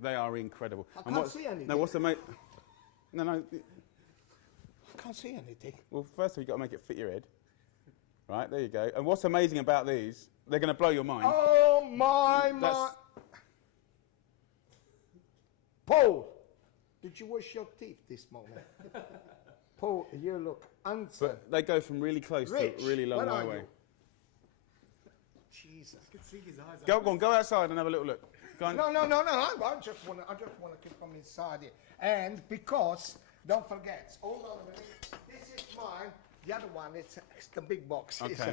They are incredible. I can't see anything. No, what's the mate? No. I can't see anything. Well, first you've got to make it fit your head. Right, there you go. And what's amazing about these, they're going to blow your mind. Oh my. That's- Paul, did you wash your teeth this morning? Paul, you look handsome. But they go from really close Rich, to really long where way are away. you? Jesus. I can see his eyes. Go on, go outside and have a little look. Go on. No. I just want to keep them inside here. And because, don't forget, hold on a minute. This is mine. The other one, it's the big box. Okay.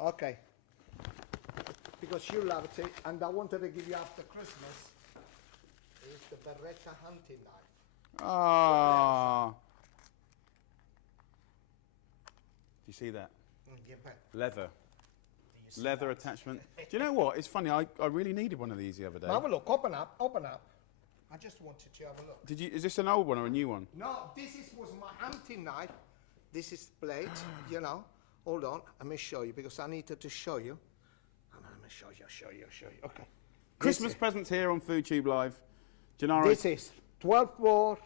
Okay. Because you loved it, and I wanted to give you after Christmas. It's the Beretta hunting knife. Ah. Do you see that? Yeah, but Leather. do you see Leather that? attachment. Do you know what? It's funny. I really needed one of these the other day. Have a look. Open up. I just wanted to have a look. Did you? Is this an old one or a new one? No, was my hunting knife. This is the blade, you know. Hold on, let me show you because I needed to show you. Let me show you. Okay. Christmas presents here on FoodTube Live. Gennaro, This is 12 bore,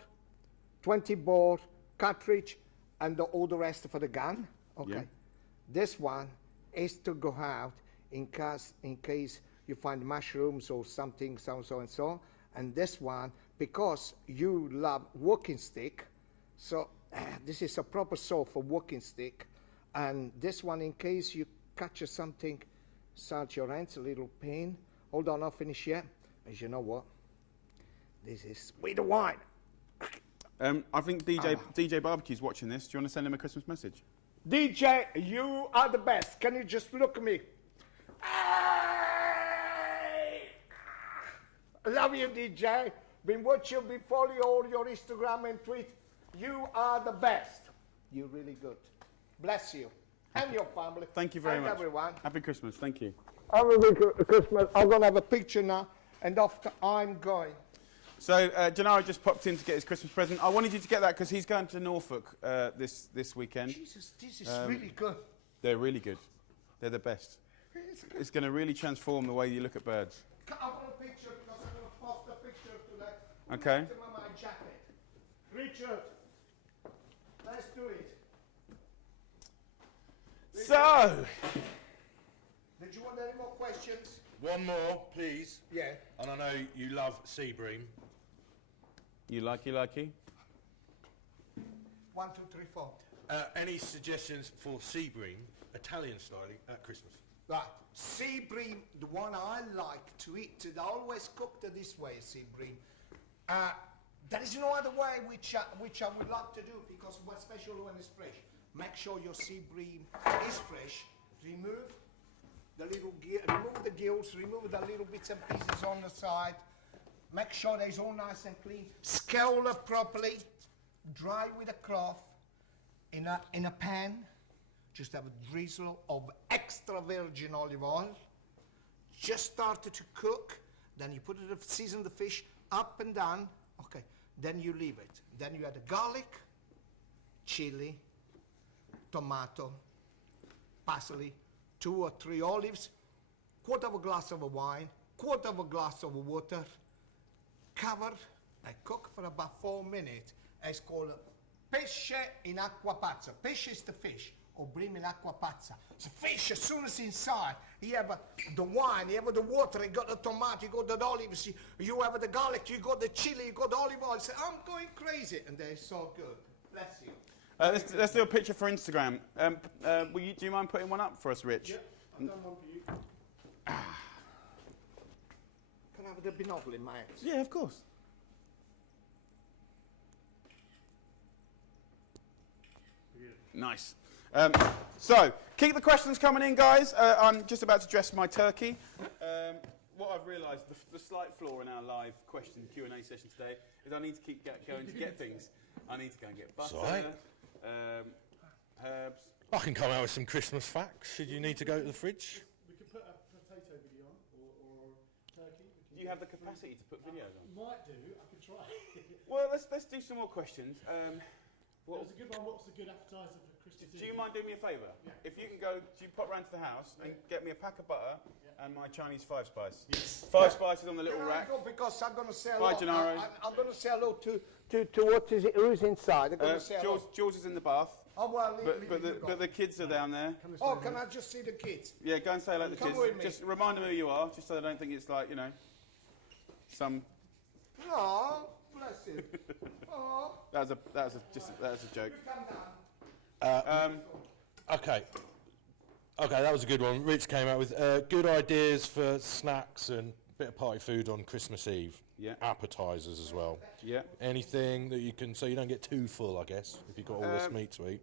20 bore cartridge, and all the rest for the gun. Okay. Yeah. This one is to go out in case you find mushrooms or something, so and so. And this one, because you love walking stick, so this is a proper saw for walking stick. And this one, in case you catch something, inside your hands, a little pain. Hold on, I'll finish yet. As you know what? This is with the wine. I think DJ Barbecue's watching this. Do you want to send him a Christmas message? DJ, you are the best. Can you just look at me? I love you, DJ. Been watching you before all your Instagram and tweet. You are the best. You're really good. Bless you and your family. Thank you very and much. everyone. Happy Christmas. Thank you. Have a good Christmas. I'm gonna have a picture now, and after I'm going. So Gennaro just popped in to get his Christmas present. I wanted you to get that because he's going to Norfolk this weekend. Jesus, this is really good. They're really good. They're the best. It's going to really transform the way you look at birds. I want a picture because I'm gonna post a picture today. Okay. To my jacket. Richard, let's do it. So, Did you want any more questions? One more, please. Yeah. And I know you love sea bream. you likey? 1, 2, 3, 4. Any suggestions for sea bream, Italian style, at Christmas? Right. Sea bream, the one I like to eat. I always cooked it this way, sea bream. There is no other way which I would like to do because especially when it's fresh. Make sure your sea bream is fresh. Remove the remove the gills, remove the little bits and pieces on the side. Make sure they're all nice and clean. Scale it properly. Dry with a cloth in a pan. Just have a drizzle of extra virgin olive oil. Just started to cook. Then you put it, season the fish up and down. Okay. Then you leave it. Then you add the garlic, chili, tomato, parsley, 2 or 3 olives, quarter of a glass of wine, quarter of a glass of water, cover and cook for about 4 minutes. It's called pesce in acqua pazza. Pesce is the fish, or bream in acqua pazza. So fish, as soon as inside, you have the wine, you have the water, you got the tomato, you got the olives, you have the garlic, you got the chili, you got the olive oil. So I'm going crazy, and they're so good. Bless you. let's do a picture for Instagram. Do you mind putting one up for us, Rich? Yep, I've done one for you. Can I have the binocle in my hands? Yeah, of course. Nice. So, keep the questions coming in, guys. I'm just about to dress my turkey. What I've realised, the slight flaw in our live question Q&A session today is I need to keep going to get things. I need to go and get butter, It's all right. herbs. I can come out with some Christmas facts, should you need to go to the fridge. We could put a potato video on, or turkey. Do you have the capacity to put videos on? Might do. I could try. Well, let's do some more questions. That was a good one. What's a good appetizer for Christmas Do Eve? you mind doing me a favour? Yeah. If you can go, you pop round to the house and get me a pack of butter and my Chinese 5 spice. 5 spices on the little Can I rack. go because I'm going to say Bye, hello. Gennaro. I'm going to say hello to what is it? Who's inside? I'm going to say hello. Jules is in the bath, Oh, well, but the kids are down there. oh, can I just see the kids? Yeah, go and say hello to the Come kids. with me. Just remind them who you are, just so they don't think it's like, some. No, bless you. Oh, That was a joke. come down. Okay, that was a good one. Rich came out with good ideas for snacks and bit of party food on Christmas Eve. Yeah. Appetizers as well. Yeah. Anything that you can, so you don't get too full, I guess, if you've got all this meat to eat.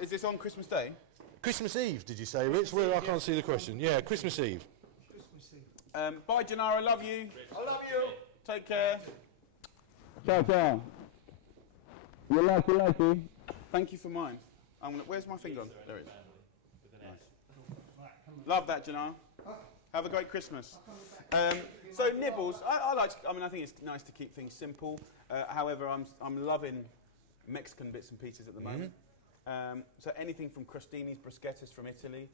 Is this on Christmas Day? Christmas Eve, did you say, Rich? Well, I can't see the question. Yeah, Christmas Eve. Christmas Eve. Bye, Gennaro. Love you. I love you. Take care. Ciao, ciao. You lucky. Thank you for mine. Where's my thing gone? There it is. Love that, Gennaro. Have a great Christmas. So nibbles, I think it's nice to keep things simple. However, I'm loving Mexican bits and pieces at the moment. So anything from crostini's, bruschettas from Italy.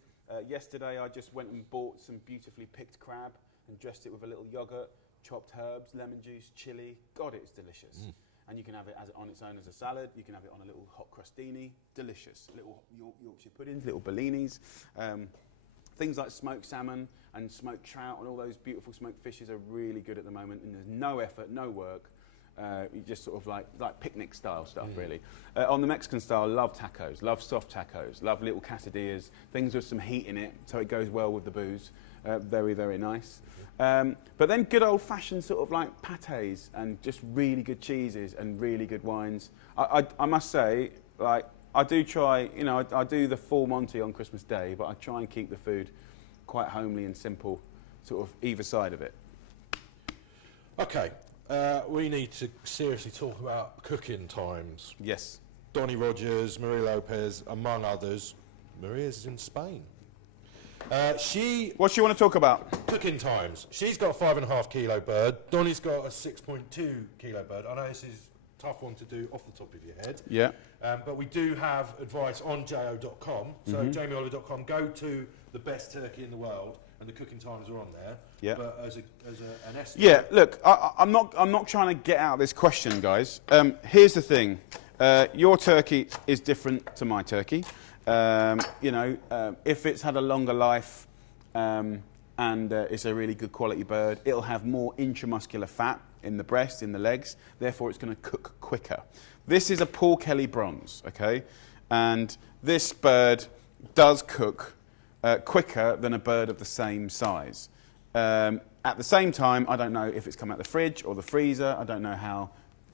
Yesterday I just went and bought some beautifully picked crab and dressed it with a little yogurt chopped herbs, lemon juice, chili. God, it's delicious. And you can have it on its own as a salad. You can have it on a little hot crostini. Delicious. Little Yorkshire puddings, little bellinis. Things like smoked salmon and smoked trout and all those beautiful smoked fishes are really good at the moment. And there's no effort, no work. You just sort of like picnic style stuff, really. On the Mexican style, love tacos, love soft tacos, love little quesadillas, things with some heat in it, so it goes well with the booze. Very, very nice. But then good old-fashioned sort of like pâtés and just really good cheeses and really good wines. I must say, like, I do try, you know, I do the full Monty on Christmas Day, but I try and keep the food quite homely and simple, sort of either side of it. Okay, we need to seriously talk about cooking times. Yes. Donny Rogers, Maria Lopez, among others. Maria's in Spain. What do you want to talk about? Cooking times. She's got a 5.5 kilo bird. Donny's got a 6.2 kilo bird. I know this is a tough one to do off the top of your head. Yeah. But we do have advice on jo.com. So jamieoliver.com. Go to the best turkey in the world, and the cooking times are on there. Yeah. But as an estimate. Yeah. Look, I'm not trying to get out of this question, guys. Here's the thing. Your turkey is different to my turkey. You know, if it's had a longer life and it's a really good quality bird, it'll have more intramuscular fat in the breast, in the legs, therefore it's going to cook quicker. This is a Paul Kelly bronze, okay? And this bird does cook quicker than a bird of the same size. At the same time, I don't know if it's come out the fridge or the freezer, I don't know how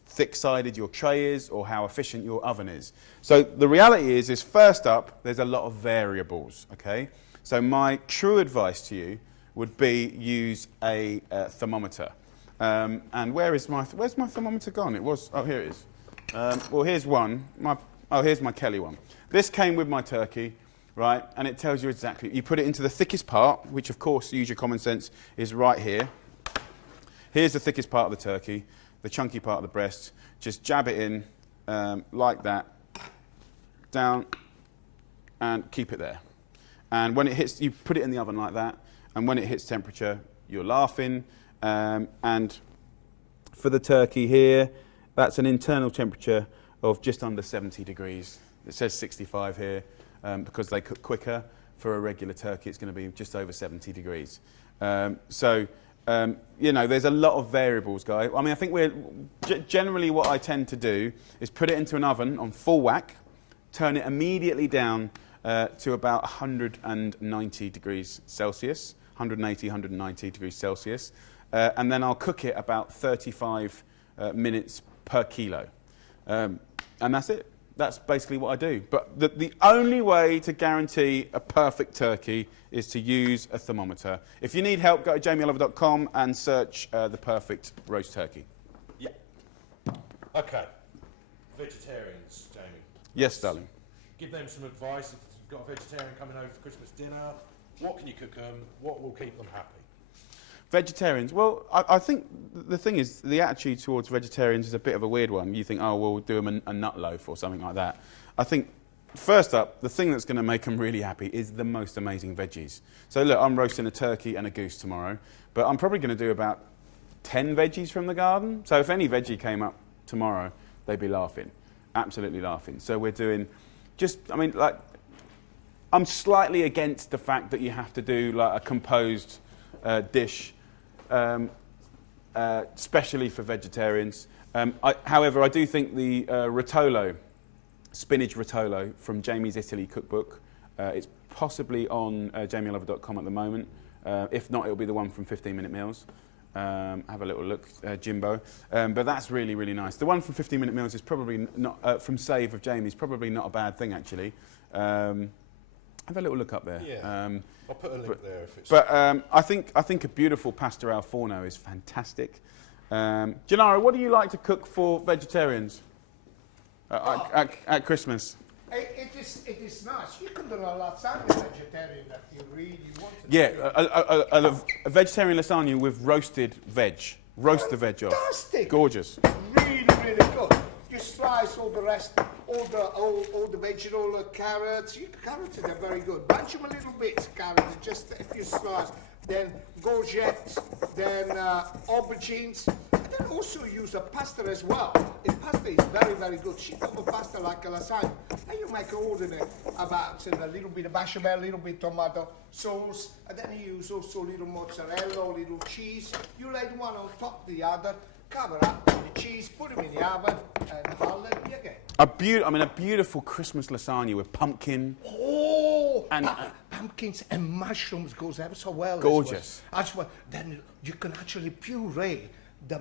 thick-sided your tray is or how efficient your oven is. So the reality is first up, there's a lot of variables, okay? So my true advice to you would be use a thermometer. And where's my thermometer gone? It was, oh, here it is. Well, here's one. Here's my Kelly one. This came with my turkey, right? And it tells you exactly. You put it into the thickest part, which of course, use your common sense, is right here. Here's the thickest part of the turkey. The chunky part of the breast, just jab it in like that, down, and keep it there. And when it hits, you put it in the oven like that, and when it hits temperature, you're laughing. And for the turkey here, that's an internal temperature of just under 70 degrees. It says 65 here, because they cook quicker. For a regular turkey, it's going to be just over 70 degrees. You know, there's a lot of variables, guys. I mean, I think generally what I tend to do is put it into an oven on full whack, turn it immediately down to about 190 degrees Celsius, 180, 190 degrees Celsius, and then I'll cook it about 35 minutes per kilo. And that's it. That's basically what I do. But the only way to guarantee a perfect turkey is to use a thermometer. If you need help, go to jamieoliver.com and search the perfect roast turkey. Yeah. Okay. Vegetarians, Jamie. Yes, darling. Give them some advice. If you've got a vegetarian coming over for Christmas dinner, what can you cook them? What will keep them happy? Vegetarians, well, I think the thing is, the attitude towards vegetarians is a bit of a weird one. You think, oh, well, we'll do them a nut loaf or something like that. I think, first up, the thing that's going to make them really happy is the most amazing veggies. So look, I'm roasting a turkey and a goose tomorrow, but I'm probably going to do about 10 veggies from the garden. So if any veggie came up tomorrow, they'd be laughing, absolutely laughing. So we're doing I'm slightly against the fact that you have to do like a composed dish, especially for vegetarians. However, I do think the Rotolo, spinach Rotolo from Jamie's Italy cookbook, it's possibly on jamieoliver.com at the moment. If not, it'll be the one from 15 Minute Meals. Have a little look, Jimbo. But that's really, really nice. The one from 15 Minute Meals is probably not, from Save of Jamie's, probably not a bad thing, actually. Have a little look up there. Yeah. I'll put a link there if it's... But I think a beautiful pasta al forno is fantastic. Gennaro, what do you like to cook for vegetarians at Christmas? It is nice. You can do a lasagna vegetarian that you really want to do. Yeah, a vegetarian lasagna with roasted veg. Roast the veg off. Fantastic. Gorgeous. Really, really good. You slice all the rest all the vegetable carrots. Carrots are very good. Bunch them a little bit, carrots, just a few slices. Then courgettes, then aubergines. And then also use a pasta as well. The pasta is very, very good. Sheet of pasta like a lasagna. And you make all in it about a little bit of bechamel, a little bit tomato sauce. And then you use also a little mozzarella, a little cheese. You lay one on top of the other. Cover up the cheese, put them in the oven, and hallelujah again. A beautiful Christmas lasagna with pumpkin. Oh, And, pumpkins and mushrooms goes ever so well. Gorgeous. As well. Then you can actually puree the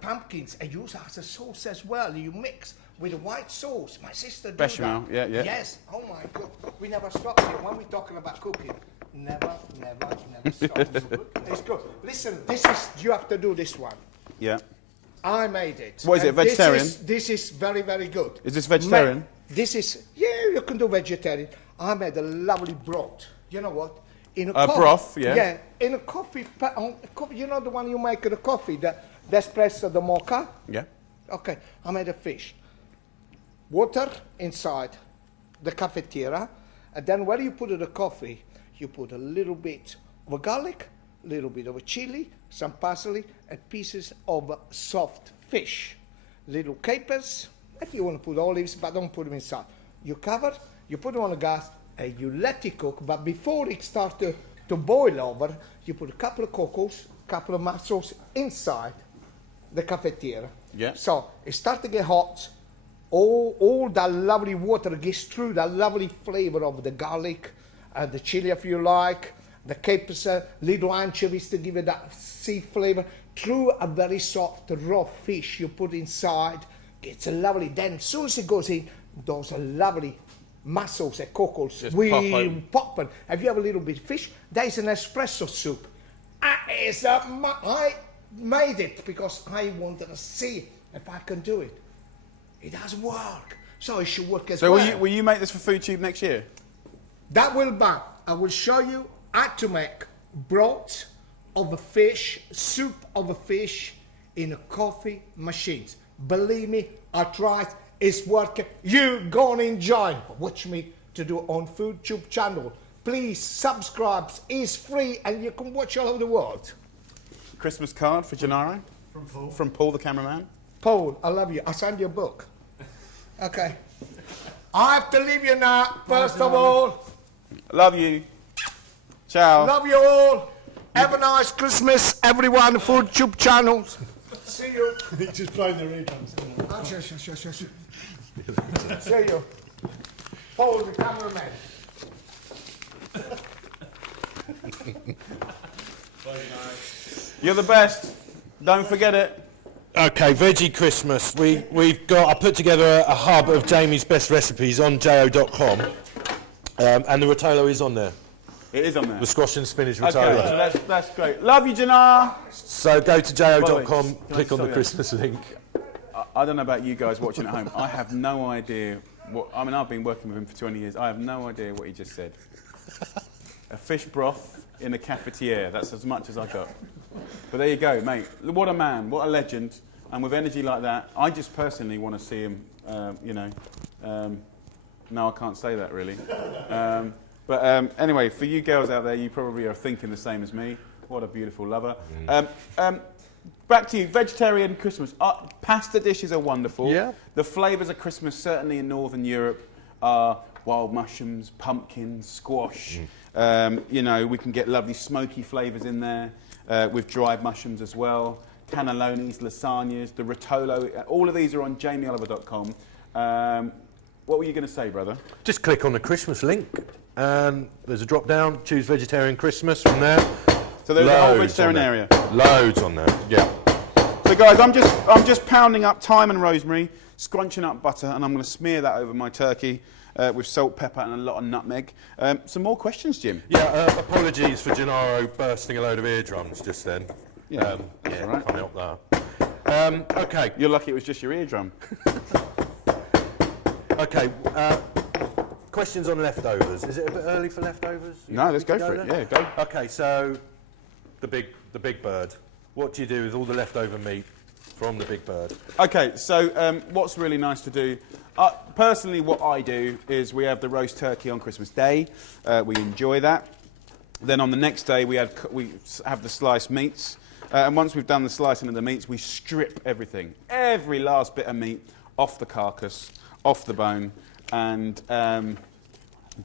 pumpkins and use as a sauce as well. You mix with a white sauce. My sister did Bechamel, that. yeah, yeah. Yes. Oh my God. We never stop here when we're talking about cooking. Never stop. It's good. Listen, you have to do this one. Yeah. I made it. What is it, And vegetarian? This is very, very good. Is this vegetarian? Yeah, you can do vegetarian. I made a lovely broth. You know what? In a broth, yeah. Yeah, in a coffee, you know the one you make in the coffee, the espresso, the mocha? Yeah. Okay, I made a fish. Water inside the cafetiera, and then where you put the coffee, you put a little bit of a garlic, a little bit of a chili, some parsley, and pieces of soft fish. Little capers, if you want to put olives, but don't put them inside. You cover, you put them on the gas, and you let it cook, but before it starts to boil over, you put a couple of cockles, couple of mussels inside the cafetiera. Yeah. So it starts to get hot. All that lovely water gets through the lovely flavor of the garlic, the chili if you like, the capers, little anchovies to give it that sea flavor. Through a very soft raw fish you put inside, it's a lovely. Then as soon as it goes in, those are lovely mussels and cockles Just will pop in. If you have a little bit of fish, there's an espresso soup. I made it because I wanted to see if I can do it. It does work, so it should work as well. So will you make this for FoodTube next year? That will be. I will show you how to make broth of a fish, soup of a fish in a coffee machine. Believe me, I tried. It's working. You're gonna enjoy. Watch me to do on FoodTube channel. Please subscribe. It's free and you can watch all over the world. Christmas card for Gennaro? From Paul. From Paul, the cameraman? Paul, I love you. I'll send you a book. Okay. I have to leave you now. First of all, Love you. Ciao. love you all. Have a nice Christmas, everyone. FoodTube channels. See you. He's just blowing their eardrums. Sure. See you. Paul, the cameraman. You're the best. Don't forget it. Okay, Veggie Christmas. We've got. I put together a hub of Jamie's best recipes on jo.com, and the Rotolo is on there. It is on there. The squash and spinach Okay, Rotolo. so that's great. Love you, Gennaro. So go to jo.com, Can I click on the say that? Christmas link. I don't know about you guys watching at home. I have no idea what. I mean, I've been working with him for 20 years. I have no idea what he just said. A fish broth in a cafetiere. That's as much as I got. But there you go, mate. What a man. What a legend. And with energy like that, I just personally want to see him. No, I can't say that really. But anyway, for you girls out there, you probably are thinking the same as me. What a beautiful lover. Back to you, vegetarian Christmas. Pasta dishes are wonderful. Yeah. The flavours of Christmas, certainly in Northern Europe, are wild mushrooms, pumpkins, squash. We can get lovely smoky flavours in there with dried mushrooms as well. Cannellonis, lasagnas, the Rotolo. All of these are on jamieoliver.com. What were you going to say, brother? Just click on the Christmas link, and there's a drop down. Choose vegetarian Christmas from there. So there's a whole Loads vegetarian on there. area. Loads on there. Yeah. So guys, I'm just pounding up thyme and rosemary, scrunching up butter, and I'm going to smear that over my turkey with salt, pepper, and a lot of nutmeg. Some more questions, Jim? Yeah. Apologies for Gennaro bursting a load of eardrums just then. Yeah, that's all right. Can't help that. Okay. You're lucky it was just your eardrum. Okay. Questions on leftovers. Is it a bit early for leftovers? No, let's go You for it. there? Yeah, go. Okay, so the big bird. What do you do with all the leftover meat from the big bird. Okay, so what's really nice to do, personally what I do is we have the roast turkey on Christmas Day. We enjoy that. Then on the next day we have the sliced meats. And once we've done the slicing of the meats, we strip everything, every last bit of meat off the carcass, off the bone. And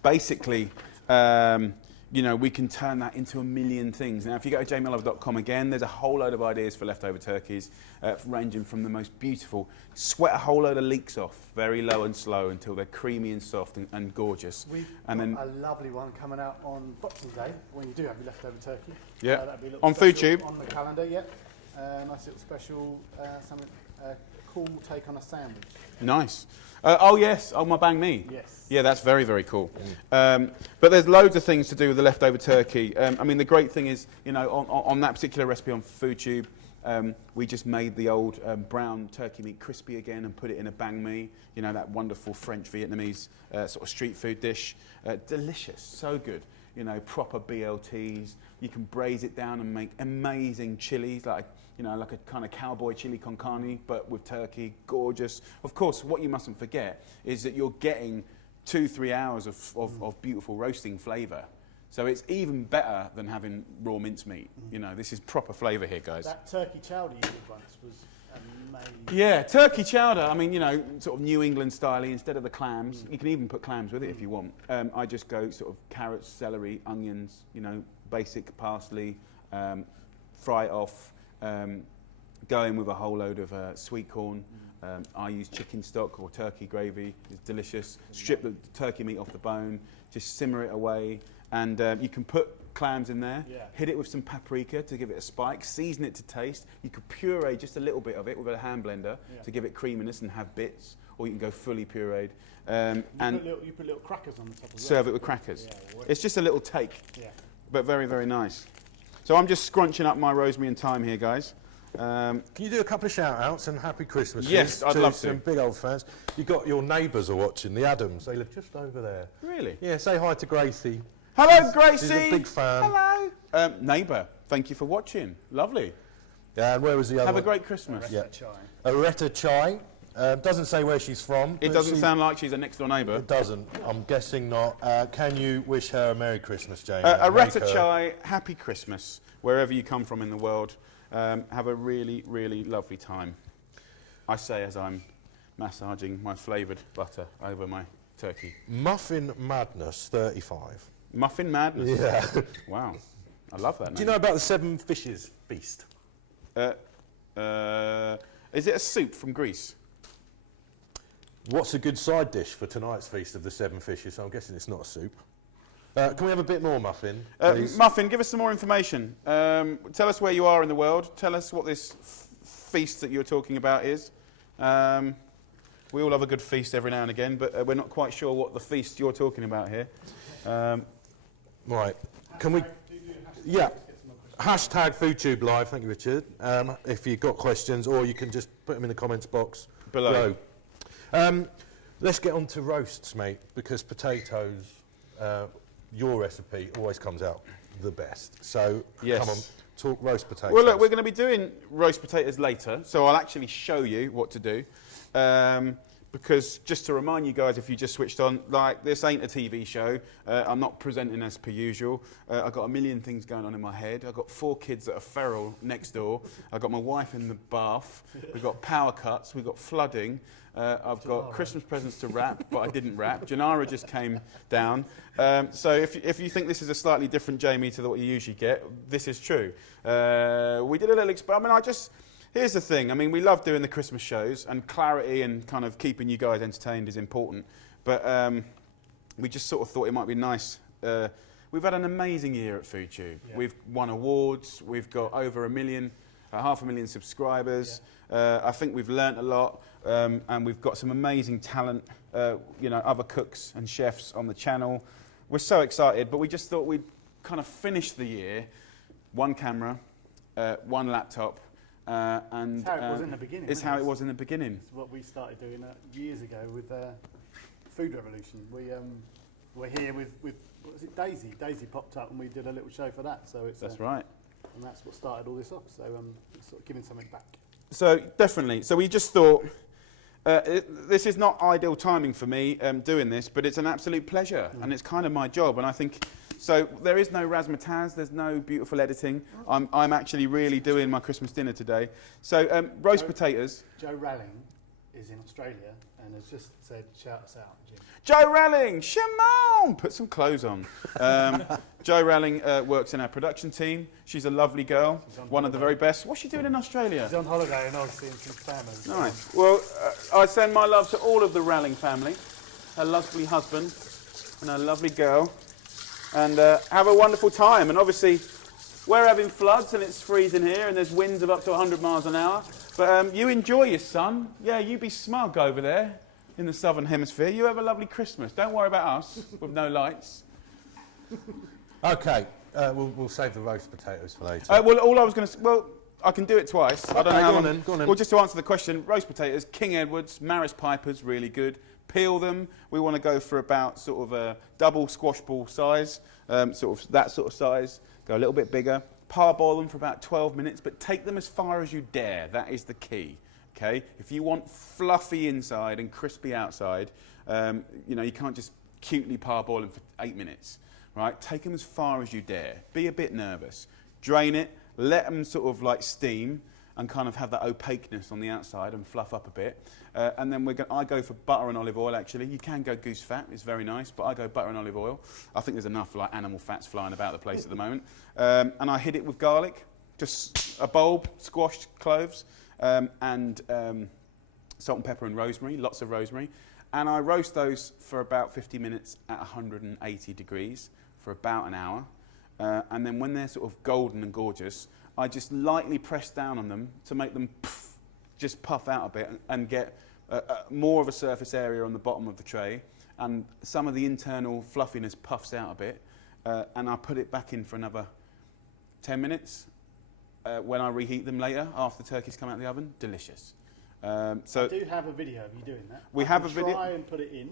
basically, you know, we can turn that into a million things. Now, if you go to jamieoliver.com again, there's a whole load of ideas for leftover turkeys, ranging from the most beautiful, sweat a whole load of leeks off, very low and slow, until they're creamy and soft and gorgeous. We've And got a lovely one coming out on Boxing Day, when you do have your leftover turkey. Yeah. That'll be a little On special FoodTube. on the calendar, yeah. Nice little special, something, cool take on a sandwich. Nice. Oh yes, oh my bang me. Yes. Yeah, that's very, very cool. But there's loads of things to do with the leftover turkey. I mean, the great thing is, you know, on that particular recipe on FoodTube, we just made the old brown turkey meat crispy again and put it in a bang mi, you know, that wonderful French Vietnamese sort of street food dish. Delicious, so good. You know, proper BLTs. You can braise it down and make amazing chilies, like, you know, like a kind of cowboy chili con carne, but with turkey. Gorgeous. Of course, what you mustn't forget is that you're getting 2-3 hours of beautiful roasting flavour. So it's even better than having raw mincemeat. You know, this is proper flavour here, guys. That turkey chowder you did once was amazing. Yeah, turkey chowder. I mean, you know, sort of New England style instead of the clams. You can even put clams with it if you want. I just go sort of carrots, celery, onions, you know, basic parsley, fry it off, go in with a whole load of sweet corn. I use chicken stock or turkey gravy. It's delicious. Strip the turkey meat off the bone, just simmer it away. And you can put clams in there, hit it with some paprika to give it a spike, season it to taste. You could puree just a little bit of it with a hand blender to give it creaminess and have bits, or you can go fully pureed. And You put little crackers on the top of it. serve it with crackers. Yeah, It's just a little take, yeah. but very, very nice. So I'm just scrunching up my rosemary and thyme here, guys. Can you do a couple of shout-outs and happy Christmas? Yes, I'd love to. Some big old fans. You got your neighbours are watching, the Adams. They live just over there. Really? Yeah, say hi to Gracie. Hello, Gracie. She's a big fan. Hello. Neighbour, thank you for watching. Lovely. Yeah, and where was the other Have a one? great Christmas. Rest Yeah. of the chai. Aretta Chai. Doesn't say where she's from. It but doesn't she- sound like she's a next door neighbour. It doesn't. I'm guessing not. Can you wish her a Merry Christmas, Jamie? Aretta Make her- Chai, happy Christmas, wherever you come from in the world. Have a really, really lovely time. I say as I'm massaging my flavoured butter over my turkey. Muffin Madness 35. Muffin Madness. Yeah. Wow. I love that name. Do you know about the Seven Fishes feast? Is it a soup from Greece? What's a good side dish for tonight's feast of the Seven Fishes? So I'm guessing it's not a soup. Can we have a bit more, Muffin, please? Muffin, give us some more information. Tell us where you are in the world. Tell us what this feast that you're talking about is. We all have a good feast every now and again, but we're not quite sure what the feast you're talking about here. Right. Can we... Yeah. Hashtag FoodTube Live. Thank you, Richard. If you've got questions, or you can just put them in the comments box Below. Let's get on to roasts, mate, because potatoes, your recipe always comes out the best. So, Yes. come on, talk roast potatoes. Well, look, we're going to be doing roast potatoes later, so I'll actually show you what to do. Because just to remind you guys, if you just switched on, like, this ain't a TV show. I'm not presenting as per usual. I've got a million things going on in my head. I've got 4 kids that are feral next door. I've got my wife in the bath. We've got power cuts. We've got flooding. I've got Christmas presents to wrap, but I didn't wrap. Janara just came down. So if you think this is a slightly different Jamie to what you usually get, this is true. We did a little experiment. Here's the thing. I mean, we love doing the Christmas shows, and clarity and kind of keeping you guys entertained is important. But we just sort of thought it might be nice. We've had an amazing year at FoodTube. Yeah. We've won awards. We've got over 500,000 subscribers. Yeah. I think we've learnt a lot, and we've got some amazing talent. You know, other cooks and chefs on the channel. We're so excited, but we just thought we'd kind of finish the year, 1 camera, 1 laptop. And It's how it was in the beginning. It's how it was in the beginning. It's what we started doing years ago with Food Revolution. We're here with what was it, Daisy? Daisy popped up and we did a little show for that. So it's That's right. and that's what started all this off. So it's sort of giving something back. So definitely. So we just thought, this is not ideal timing for me doing this, but it's an absolute pleasure, and it's kind of my job. And I think, so there is no razzmatazz, there's no beautiful editing. I'm actually really doing my Christmas dinner today. So roast potatoes. Joe Ralling is in Australia and has just said, shout us out, Jim. Joe Ralling, Shimon! Put some clothes on. Joe Ralling works in our production team. She's a lovely girl, one of the very best. What's she doing in Australia? He's on holiday and I was seeing some family. Nice. Well, I send my love to all of the Ralling family, her lovely husband and her lovely girl, and have a wonderful time. And obviously, we're having floods and it's freezing here and there's winds of up to 100 miles an hour. But you enjoy your sun. Yeah, you be smug over there in the southern hemisphere. You have a lovely Christmas. Don't worry about us with no lights. Okay, we'll save the roast potatoes for later. Well, all I was going to... Well, I can do it twice. I don't know how go on long. then, go on then. Well, just to answer the question, roast potatoes, King Edwards, Maris Pipers, really good. Peel them. We want to go for about sort of a double squash ball size, sort of that sort of size. Go a little bit bigger. Parboil them for about 12 minutes, but take them as far as you dare. That is the key. Okay? If you want fluffy inside and crispy outside, you know, you can't just cutely parboil them for 8 minutes. Right? Take them as far as you dare. Be a bit nervous. Drain it. Let them sort of like steam and kind of have that opaqueness on the outside and fluff up a bit. And then I go for butter and olive oil, actually. You can go goose fat, it's very nice, but I go butter and olive oil. I think there's enough like animal fats flying about the place at the moment. And I hit it with garlic, just a bulb, squashed cloves, and salt and pepper and rosemary, lots of rosemary. And I roast those for about 50 minutes at 180 degrees for about an hour. And then when they're sort of golden and gorgeous, I just lightly press down on them to make them just puff out a bit and get more of a surface area on the bottom of the tray. And some of the internal fluffiness puffs out a bit. And I put it back in for another 10 minutes. When I reheat them later, after the turkey's come out of the oven, delicious. So I do have a video of you doing that. We have a video. Try and put it in,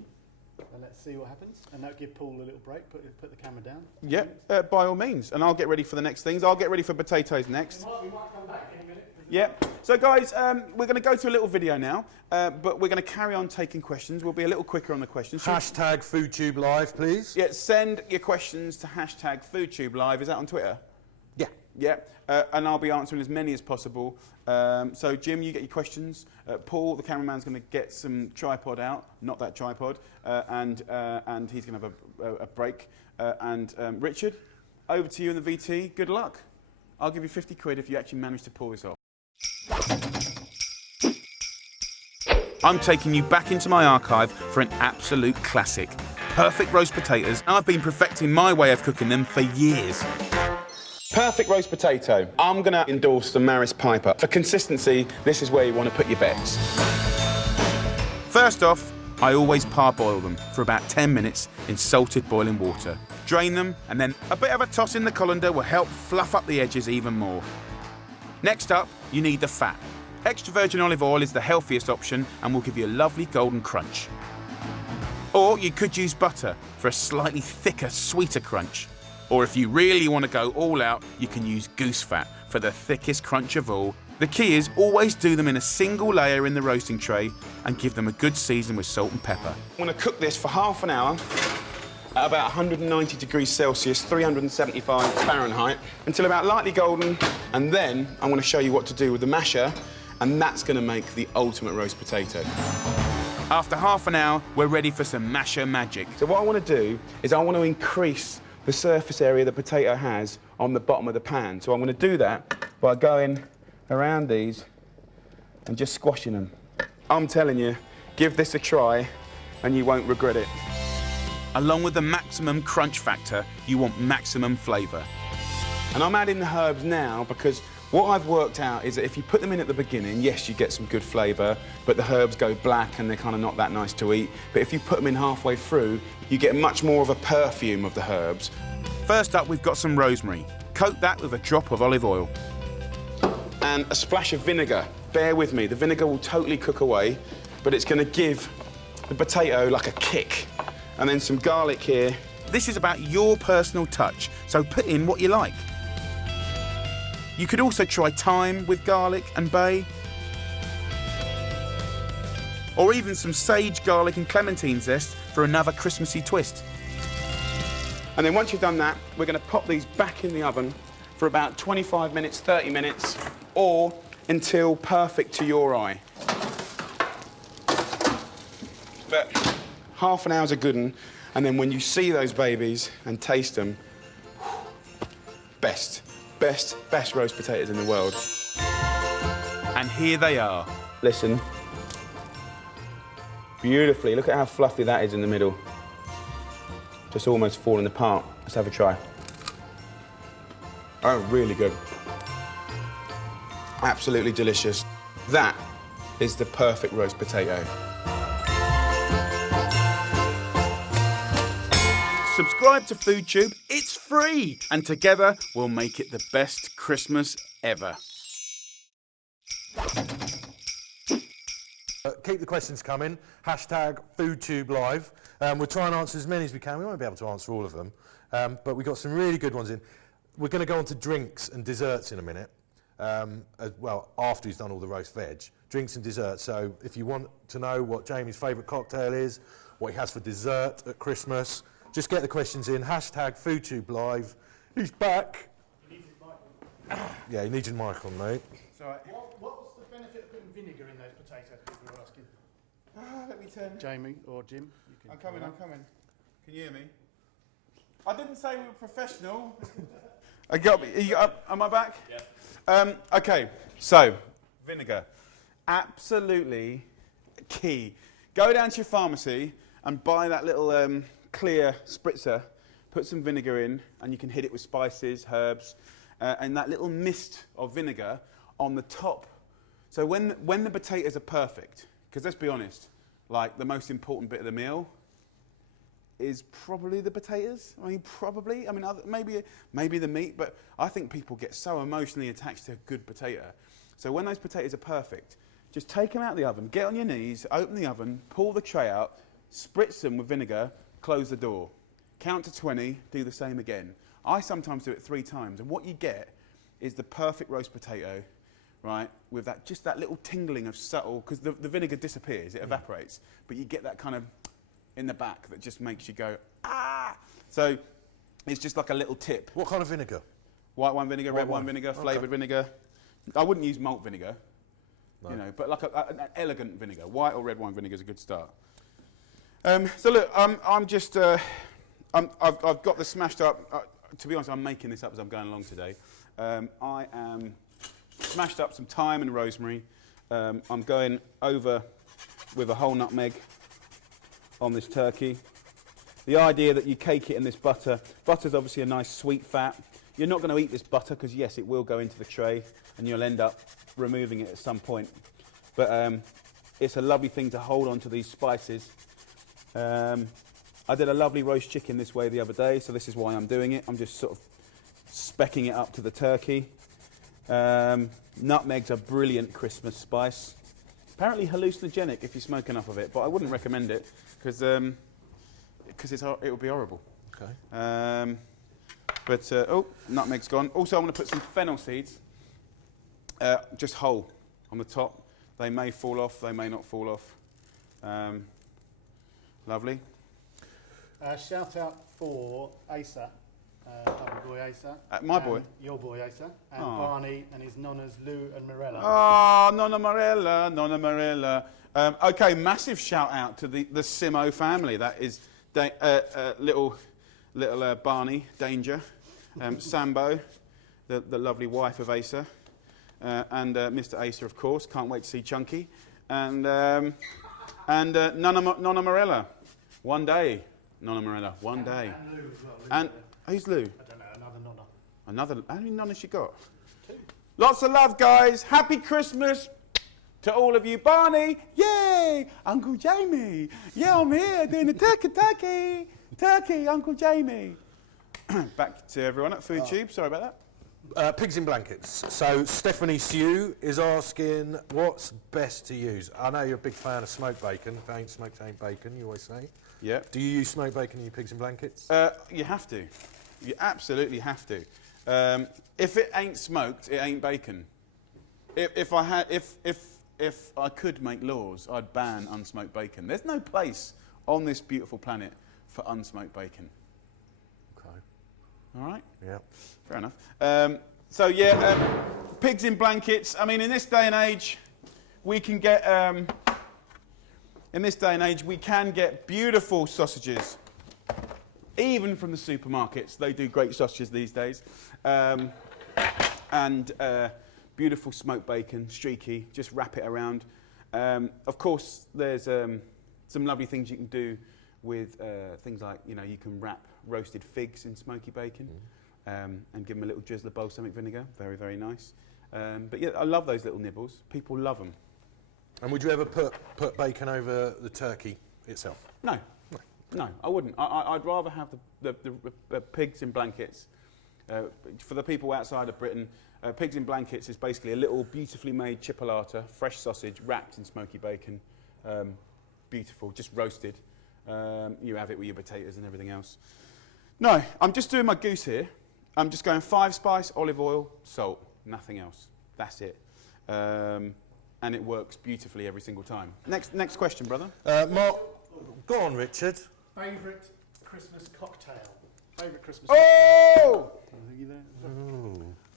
and let's see what happens. And that'll give Paul a little break. Put the camera down. Yep, by all means. And I'll get ready for the next things. I'll get ready for potatoes next. We might come back in a minute. Yep. So guys, we're going to go to a little video now, but we're going to carry on taking questions. We'll be a little quicker on the questions. Hashtag FoodTube Live, please. Yeah, send your questions to hashtag FoodTubeLive. Is that on Twitter? Yeah. Yeah, and I'll be answering as many as possible. So Jim, you get your questions. Paul, the cameraman's going to get some tripod out, not that tripod, and he's going to have a break. And Richard, over to you in the VT. Good luck. I'll give you 50 quid if you actually manage to pull this off. I'm taking you back into my archive for an absolute classic. Perfect roast potatoes, and I've been perfecting my way of cooking them for years. Perfect roast potato. I'm going to endorse the Maris Piper. For consistency, this is where you want to put your bets. First off, I always parboil them for about 10 minutes in salted boiling water. Drain them, and then a bit of a toss in the colander will help fluff up the edges even more. Next up, you need the fat. Extra virgin olive oil is the healthiest option and will give you a lovely golden crunch. Or you could use butter for a slightly thicker, sweeter crunch. Or if you really want to go all out, you can use goose fat for the thickest crunch of all. The key is always do them in a single layer in the roasting tray and give them a good season with salt and pepper. I'm going to cook this for half an hour at about 190 degrees Celsius, 375 Fahrenheit, until about lightly golden, and then I'm going to show you what to do with the masher, and that's going to make the ultimate roast potato. After half an hour, we're ready for some masher magic. So what I want to do is I want to increase the surface area the potato has on the bottom of the pan. So I'm going to do that by going around these and just squashing them. I'm telling you, give this a try and you won't regret it. Along with the maximum crunch factor, you want maximum flavour. And I'm adding the herbs now because what I've worked out is that if you put them in at the beginning, yes, you get some good flavour, but the herbs go black and they're kind of not that nice to eat. But if you put them in halfway through, you get much more of a perfume of the herbs. First up, we've got some rosemary. Coat that with a drop of olive oil. And a splash of vinegar. Bear with me, the vinegar will totally cook away, but it's going to give the potato like a kick. And then some garlic here. This is about your personal touch, so put in what you like. You could also try thyme with garlic and bay. or even some sage, garlic and clementine zest for another Christmassy twist. And then once you've done that, we're going to pop these back in the oven for about 25 minutes, 30 minutes, or until perfect to your eye. But half an hour's a good one, and then when you see those babies and taste them, best roast potatoes in the world. And here they are. Listen. Beautifully, look at how fluffy that is in the middle. Just almost falling apart. Let's have a try. Oh, really good. Absolutely delicious. That is the perfect roast potato. Subscribe to FoodTube, it's free, and together we'll make it the best Christmas ever. Keep the questions coming. Hashtag FoodTubeLive. We'll try and answer as many as we can. We won't be able to answer all of them, but we've got some really good ones in. We're going to go on to drinks and desserts in a minute, well, after he's done all the roast veg. Drinks and desserts. So if you want to know what Jamie's favourite cocktail is, what he has for dessert at Christmas, just get the questions in. Hashtag FoodTubeLive. He's back. He needs his mic on. Yeah, he needs his mic on, mate. What was the benefit of putting vinegar in those potatoes, people were asking? Let me turn. Jamie or Jim? You can I'm coming. Can you hear me? I didn't say we were professional. I got me. Am I back? Yeah. Okay, so vinegar. Absolutely key. Go down to your pharmacy and buy that little clear spritzer, put some vinegar in, and you can hit it with spices, herbs, and that little mist of vinegar on the top. So when the potatoes are perfect, because let's be honest, like the most important bit of the meal is probably the potatoes. I mean, probably. I mean, maybe the meat, but I think people get so emotionally attached to a good potato. So when those potatoes are perfect, just take them out of the oven, get on your knees, open the oven, pull the tray out, spritz them with vinegar, close the door. Count to 20, do the same again. I sometimes do it 3 times, and what you get is the perfect roast potato, right, with just that little tingling of subtle, because the vinegar disappears, it evaporates, but you get that kind of in the back that just makes you go, ah! So it's just like a little tip. What kind of vinegar? White wine vinegar, red wine wine. vinegar, Okay. flavoured vinegar. I wouldn't use malt vinegar, No. you know, but like an elegant vinegar. White or red wine vinegar is a good start. So look, I'm just, I've got this smashed up. To be honest, I'm making this up as I'm going along today. I am smashed up some thyme and rosemary. I'm going over with a whole nutmeg on this turkey. The idea that you cake it in this butter. Butter's obviously a nice sweet fat. You're not going to eat this butter because yes, it will go into the tray and you'll end up removing it at some point. But it's a lovely thing to hold on to these spices. I did a lovely roast chicken this way the other day, so this is why I'm doing it. I'm just sort of specking it up to the turkey. Nutmeg's a brilliant Christmas spice. Apparently hallucinogenic if you smoke enough of it, but I wouldn't recommend it because it would be horrible. Okay. Oh, nutmeg's gone. Also, I'm going to put some fennel seeds, just whole, on the top. They may fall off, they may not fall off. Lovely. Shout out for Asa, lovely boy Asa. My boy? Your boy Asa. And Aw. Barney and his nonnas Lou and Morella. Oh, Nonna Marella, Nonna Marella. Okay, massive shout out to the Simo family. That is little Barney, Danger, Sambo, the lovely wife of Asa, and Mr. Asa, of course. Can't wait to see Chunky. And Nonna Marella. One day, Nonna Marella, one day. And Lou as well. And who's Lou? I don't know, another nonna. How many nonnas she got? 2. Lots of love, guys. Happy Christmas to all of you. Barney, yay! Uncle Jamie, yeah, I'm here doing the turkey, Uncle Jamie. Back to everyone at FoodTube. Sorry about that. Pigs in blankets. So Stephanie Sue is asking, what's best to use? I know you're a big fan of smoked bacon. If it ain't smoked, it ain't bacon, you always say. Yeah. Do you use smoked bacon in your pigs in blankets? You have to. You absolutely have to. If it ain't smoked, it ain't bacon. If if I could make laws, I'd ban unsmoked bacon. There's no place on this beautiful planet for unsmoked bacon. Okay. All right? Yeah. Fair enough. Pigs in blankets. I mean, in this day and age, we can get beautiful sausages, even from the supermarkets. They do great sausages these days, and beautiful smoked bacon, streaky. Just wrap it around. Of course, there's some lovely things you can do with things like, you know, you can wrap roasted figs in smoky bacon. And give them a little drizzle of balsamic vinegar. Very, very nice. But yeah, I love those little nibbles. People love them. And would you ever put bacon over the turkey itself? No, I wouldn't. I'd rather have the pigs in blankets. For the people outside of Britain, pigs in blankets is basically a little beautifully made chipolata, fresh sausage wrapped in smoky bacon. Beautiful, just roasted. You have it with your potatoes and everything else. No, I'm just doing my goose here. I'm just going 5 spice, olive oil, salt, nothing else. That's it. And it works beautifully every single time. Next question, brother. Mark, go on, Richard. Favourite Christmas cocktail? Favourite Christmas Oh! cocktail? Are you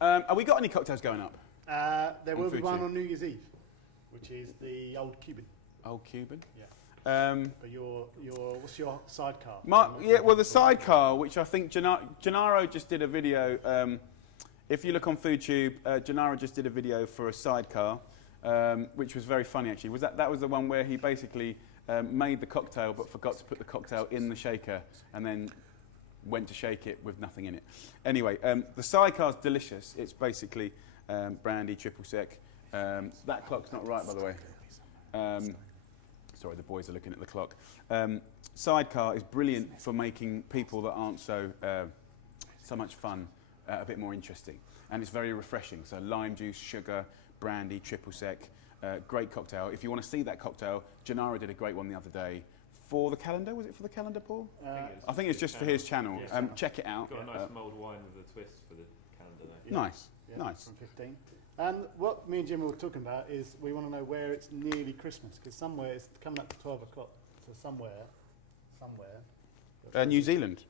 there? Have we got any cocktails going up? There will be Food one Tube. on New Year's Eve, which is the Old Cuban. Old Cuban. Yeah. But What's your sidecar? The sidecar, which I think Gennaro just did a video. If you look on FoodTube, Gennaro just did a video for a sidecar, which was very funny actually. That was the one where he basically made the cocktail but forgot to put the cocktail in the shaker and then went to shake it with nothing in it. Anyway, the sidecar's delicious. It's basically brandy, triple sec. That clock's not right, by the way. Sorry, the boys are looking at the clock. Sidecar is brilliant for making people that aren't so much fun a bit more interesting. And it's very refreshing. So lime juice, sugar, brandy, triple sec, great cocktail. If you want to see that cocktail, Gennaro did a great one the other day for the calendar. Was it for the calendar, Paul? I think it's just for his channel. Yeah. Check it out. Got a nice mulled wine with a twist for the calendar there. Nice, Yeah, nice. From 15. And what me and Jim were talking about is we want to know where it's nearly Christmas, because somewhere it's coming up to 12 o'clock. So somewhere. New Zealand.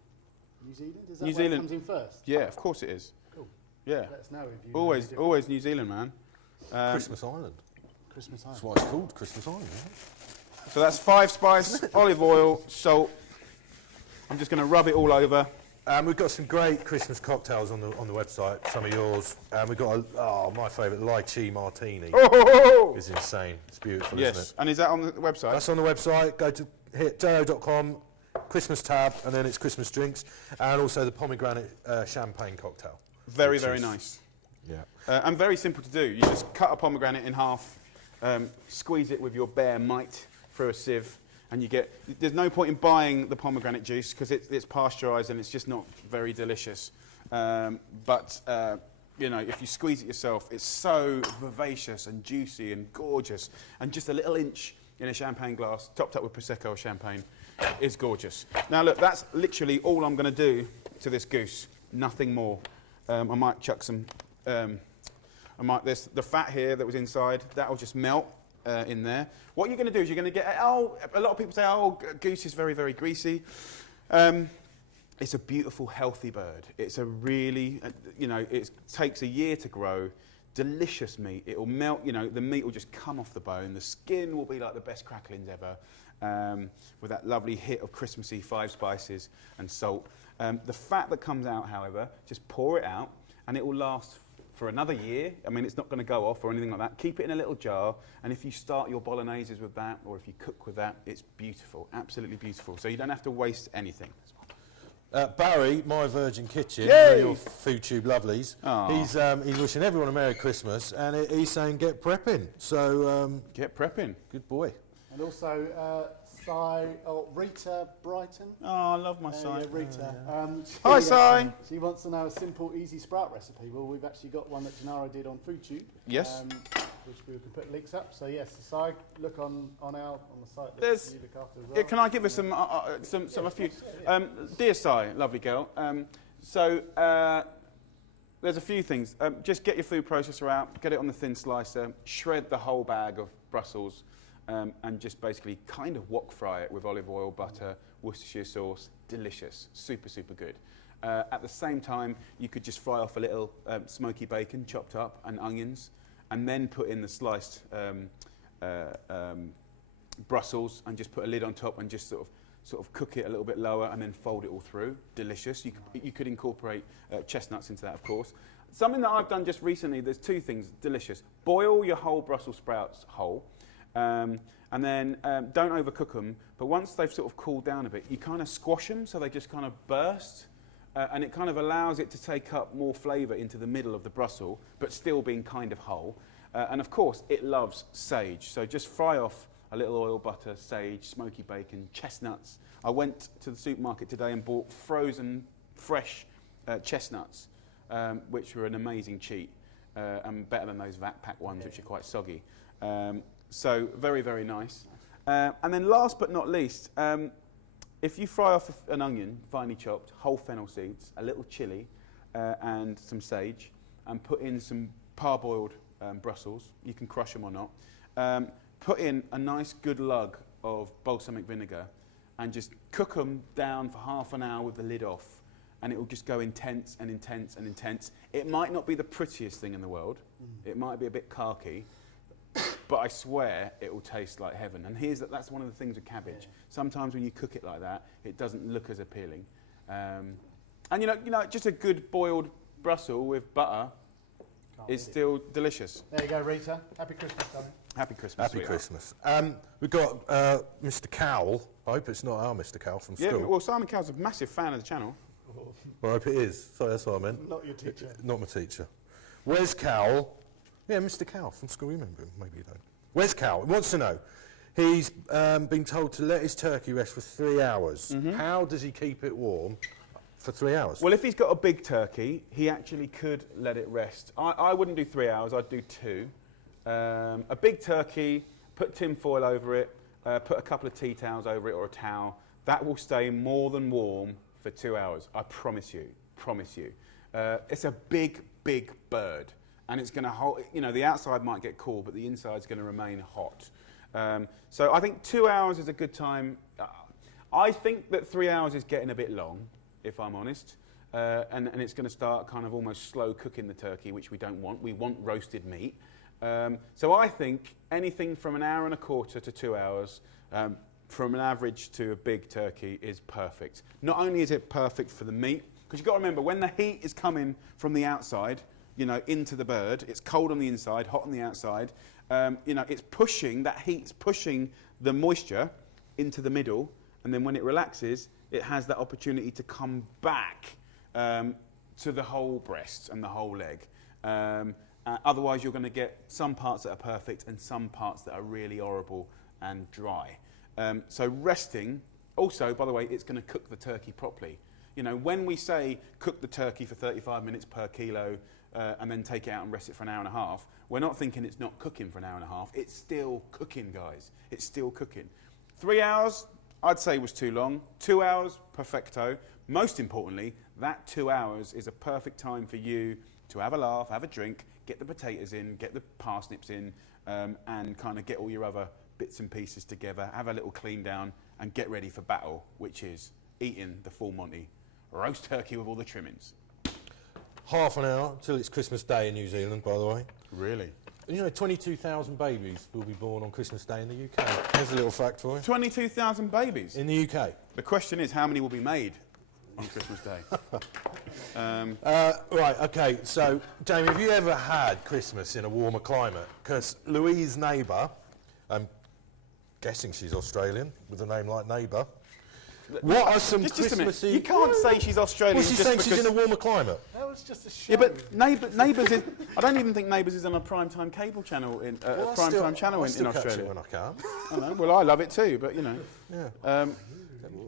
New Zealand? Is that New where it Zealand. comes in first? Yeah, of course it is. Cool. Yeah. Let us know if you know any different. Always New Zealand, man. Christmas Island. Christmas That's Island. why it's called Christmas Island. Right? So that's 5 spice, olive oil, salt. I'm just going to rub it all over. We've got some great Christmas cocktails on the website. Some of yours. We've got my favourite lychee martini. Oh! It's insane. It's beautiful, Yes, isn't it? and is that on the website? That's on the website. Go to hit jo.com, Christmas tab, and then it's Christmas drinks, and also the pomegranate champagne cocktail. Very, which very is- nice. Yeah. And very simple to do. You just cut a pomegranate in half, squeeze it with your bare might through a sieve, and you get... There's no point in buying the pomegranate juice because it's pasteurised and it's just not very delicious. But if you squeeze it yourself, it's so vivacious and juicy and gorgeous. And just a little inch in a champagne glass, topped up with Prosecco or champagne, is gorgeous. Now look, that's literally all I'm going to do to this goose. Nothing more. I might chuck some... the fat here that was inside, that'll just melt in there. What you're going to do is you're going to get... a lot of people say, goose is very, very greasy. It's a beautiful, healthy bird. It's a really, it takes a year to grow. Delicious meat. It will melt, the meat will just come off the bone. The skin will be like the best cracklings ever, with that lovely hit of Christmassy 5 spices and salt. The fat that comes out, however, just pour it out, and it will last for another year. I mean, it's not going to go off or anything like that. Keep it in a little jar, and if you start your bologneses with that, or if you cook with that, it's beautiful, absolutely beautiful. So you don't have to waste anything. Barry, My Virgin Kitchen, Yay! your FoodTube lovelies. Aw. He's wishing everyone a Merry Christmas, and he's saying get prepping. So Get prepping. good boy. And also Rita Brighton. Oh, I love my side. Rita. Hi, Si. She wants to know a simple, easy sprout recipe. Well, we've actually got one that Gennaro did on FoodTube. Yes. Which we can put links up. So yes, Si, look on the site that There's- you look after as well. Yeah, can I give us a few? Dear Si, lovely girl. There's a few things. Just get your food processor out, get it on the thin slicer, shred the whole bag of Brussels, and just basically kind of wok fry it with olive oil, butter, Worcestershire sauce. Delicious, super, super good. At the same time, you could just fry off a little smoky bacon, chopped up, and onions, and then put in the sliced Brussels, and just put a lid on top, and just sort of cook it a little bit lower, and then fold it all through. Delicious. You could incorporate chestnuts into that, of course. Something that I've done just recently, there's two things, delicious. Boil your whole Brussels sprouts whole, and then don't overcook them, but once they've sort of cooled down a bit, you kind of squash them so they just kind of burst, and it kind of allows it to take up more flavour into the middle of the Brussels, but still being kind of whole. And of course, it loves sage, so just fry off a little oil, butter, sage, smoky bacon, chestnuts. I went to the supermarket today and bought frozen, fresh chestnuts, which were an amazing cheat, and better than those vat pack ones, which are quite soggy. So very, very nice. And then last but not least, if you fry off an onion, finely chopped, whole fennel seeds, a little chilli, and some sage, and put in some parboiled Brussels, you can crush them or not, put in a nice good lug of balsamic vinegar, and just cook them down for half an hour with the lid off, and it will just go intense and intense and intense. It might not be the prettiest thing in the world. It might be a bit khaki, but I swear it will taste like heaven. And that's one of the things with cabbage. Sometimes when you cook it like that, it doesn't look as appealing. And you know, just a good boiled Brussels with butter is still delicious. There you go, Rita. Happy Christmas, darling. Happy Christmas. Happy sweetheart. Christmas. We've got Mr. Cowell. I hope it's not our Mr. Cowell from Yeah, school. well, Simon Cowell's a massive fan of the channel. I hope it is. Sorry, that's what I meant. Not your teacher. Not my teacher. Where's Cowell? Yeah, Mr. Cowell from school. You remember him? Maybe you don't. Where's Cowell? He wants to know. He's been told to let his turkey rest for 3 hours. How does he keep it warm for 3 hours? Well, if he's got a big turkey, he actually could let it rest. I wouldn't do 3 hours, I'd do 2. A big turkey, put tin foil over it, put a couple of tea towels over it or a towel. That will stay more than warm for 2 hours. I promise you, it's a big, big bird. And it's going to hold, you know, the outside might get cool, but the inside's going to remain hot. So I think 2 hours is a good time. I think that 3 hours is getting a bit long, if I'm honest. And it's going to start kind of almost slow cooking the turkey, which we don't want. We want roasted meat. So I think anything from an hour and a quarter to 2 hours, from an average to a big turkey, is perfect. Not only is it perfect for the meat, because you've got to remember, when the heat is coming from the outside, you know, into the bird, it's cold on the inside, hot on the outside. You know, it's pushing, that heat's pushing the moisture into the middle, and then when it relaxes, it has that opportunity to come back to the whole breast and the whole leg. Otherwise, you're going to get some parts that are perfect and some parts that are really horrible and dry. So resting, also, by the way, it's going to cook the turkey properly. You know, when we say cook the turkey for 35 minutes per kilo, and then take it out and rest it for an hour and a half, we're not thinking it's not cooking for an hour and a half. It's still cooking, guys. It's still cooking. 3 hours, I'd say, was too long. 2 hours, perfecto. Most importantly, that 2 hours is a perfect time for you to have a laugh, have a drink, get the potatoes in, get the parsnips in, and kind of get all your other bits and pieces together, have a little clean down, and get ready for battle, which is eating the full Monty roast turkey with all the trimmings. Half an hour till it's Christmas Day in New Zealand, by the way. Really? You know, 22,000 babies will be born on Christmas Day in the UK. Here's a little fact for you. 22,000 babies. In the UK. The question is, how many will be made on Christmas Day? Right, okay, so, Jamie, have you ever had Christmas in a warmer climate? Because Louise's neighbour, I'm guessing she's Australian, with a name like neighbour. What are some just a minute. Christmassy... You can't say she's Australian Well, she's just saying because... she's in a warmer climate. That was just a show. Yeah, but Neighbours is... I don't even think Neighbours is on a primetime cable channel, in Well, I prime still- time channel I in still catch Australia. it when I can. I know. Well, I love it too, but, you know... Yeah.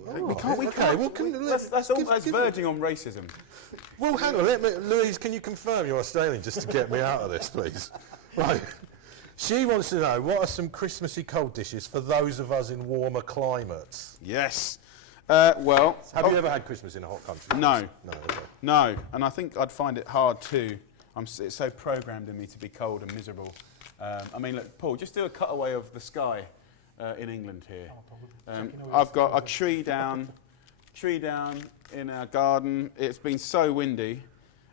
we can't... Okay, well, That's verging on racism. Well, hang on, Louise, can you confirm you're Australian just to get me out of this, please? Right. She wants to know, what are some Christmassy cold dishes for those of us in warmer climates? Yes. Well... Have you ever had Christmas in a hot country? No. No, okay. No, and I think I'd find it hard too. It's so programmed in me to be cold and miserable. I mean, look, Paul, just do a cutaway of the sky in England here. I've got a tree down in our garden. It's been so windy.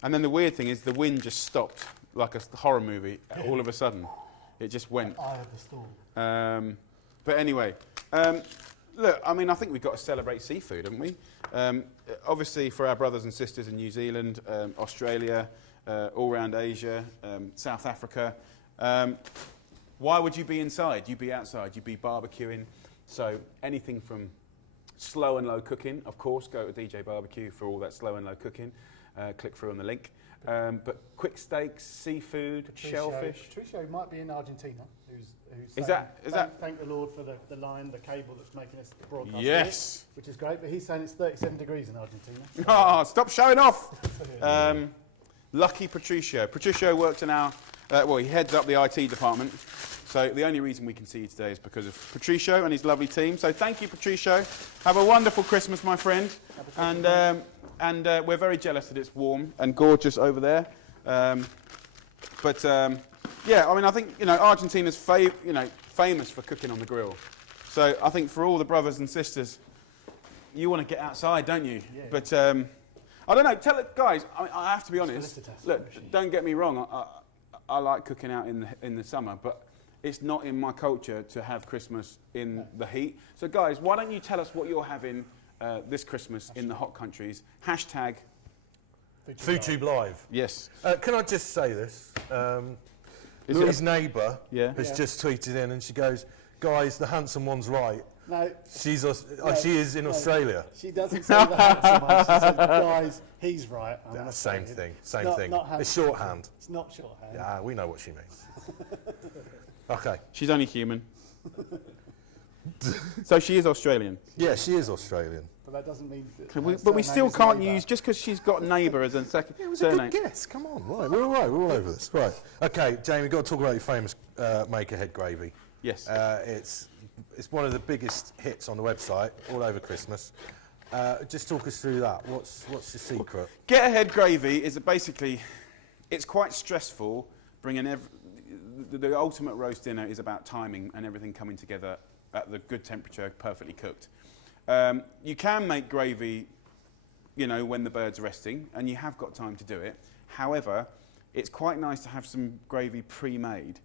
And then the weird thing is the wind just stopped, like a horror movie, all of a sudden. It just went. Eye of the storm. But anyway, look, I mean, I think we've got to celebrate seafood, haven't we? Obviously, for our brothers and sisters in New Zealand, Australia, all around Asia, South Africa, why would you be inside? You'd be outside, you'd be barbecuing. So anything from slow and low cooking, of course, go to DJ Barbecue for all that slow and low cooking. Click through on the link. But quick steaks, seafood, shellfish. Patricio might be in Argentina. Who's Is saying, that- Thank the Lord for the line, the cable that's making us broadcast. Yes. Here, which is great, but he's saying it's 37 degrees in Argentina. So Oh, stop showing off! Lucky Patricio. Patricio works in our, well, he heads up the IT department. So the only reason we can see you today is because of Patricio and his lovely team. So thank you, Patricio. Have a wonderful Christmas, my friend. And we're very jealous that it's warm and gorgeous over there. Yeah, I mean, I think, you know, Argentina's famous for cooking on the grill. So I think for all the brothers and sisters, you want to get outside, don't you? Yeah. But I don't know. Tell it, guys. I have to be honest. Felicitas, Look, especially. don't get me wrong. I like cooking out in the summer, but it's not in my culture to have Christmas in the heat. So, guys, why don't you tell us what you're having this Christmas in the hot countries? Hashtag. FoodTube Live. Yes. Can I just say this? Is Louis' it neighbour Yeah. has just tweeted in and she goes, guys, the handsome one's right. No, She is in Australia. she doesn't say the handsome one. She said, guys, he's right. I'm Yeah, gonna same say it. thing, same Not- thing. not It's handsome. shorthand. It's not shorthand. Yeah, we know what she means. Okay. She's only human. So she is Australian. Yeah, she is Australian. But that doesn't mean. But we still can't use, just because she's got neighbour as a second It was a surname. good guess. Come on, right, we're all right. We're all over this. Right. Okay, Jamie, we've got to talk about your famous Maker Head gravy. Yes. It's one of the biggest hits on the website all over Christmas. Just talk us through that. What's the secret? Get Ahead gravy is basically, it's quite stressful bringing the ultimate roast dinner is about timing and everything coming together at the good temperature, perfectly cooked. You can make gravy, you know, when the bird's resting, and you have got time to do it. However, it's quite nice to have some gravy pre-made,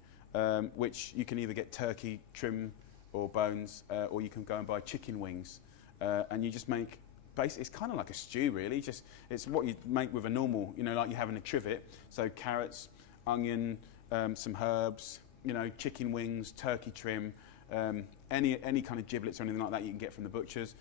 which you can either get turkey, trim, or bones, or you can go and buy chicken wings, and you just make. It's kind of like a stew, really. It's what you make with a normal, you know, like you have in a trivet. So carrots, onion, some herbs, you know, chicken wings, turkey trim. Any kind of giblets or anything like that you can get from the butchers.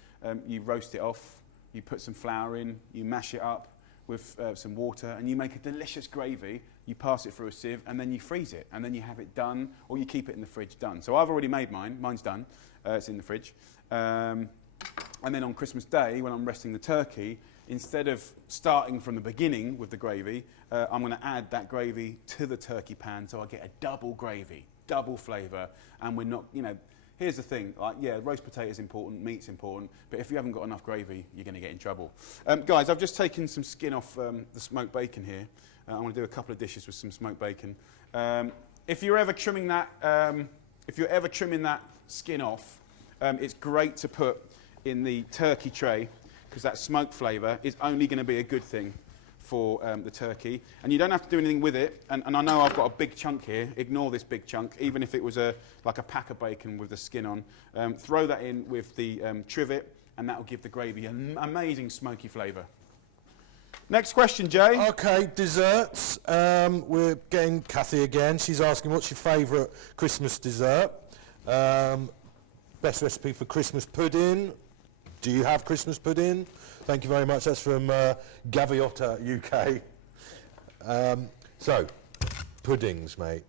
You roast it off, you put some flour in, you mash it up with some water, and you make a delicious gravy. You pass it through a sieve, and then you freeze it, and then you have it done, or you keep it in the fridge done. So I've already made mine. Mine's done. It's in the fridge. And then on Christmas Day, when I'm resting the turkey, instead of starting from the beginning with the gravy, I'm going to add that gravy to the turkey pan, so I get a double gravy, double flavour, and we're not, you know. Here's the thing, like, yeah, roast potato is important, meat's important, but if you haven't got enough gravy, you're going to get in trouble. Guys, I've just taken some skin off the smoked bacon here. I'm going to do a couple of dishes with some smoked bacon. If you're ever trimming that skin off, it's great to put in the turkey tray, because that smoke flavour is only going to be a good thing for the turkey, and you don't have to do anything with it. And I know I've got a big chunk here. Ignore this big chunk, even if it was like a pack of bacon with the skin on. Throw that in with the trivet, and that will give the gravy an amazing smoky flavour. Next question, Jay. Okay, desserts. We're getting Kathy again. She's asking, what's your favourite Christmas dessert? Best recipe for Christmas pudding. Do you have Christmas pudding? Thank you very much. That's from Gaviota UK. So, puddings, mate.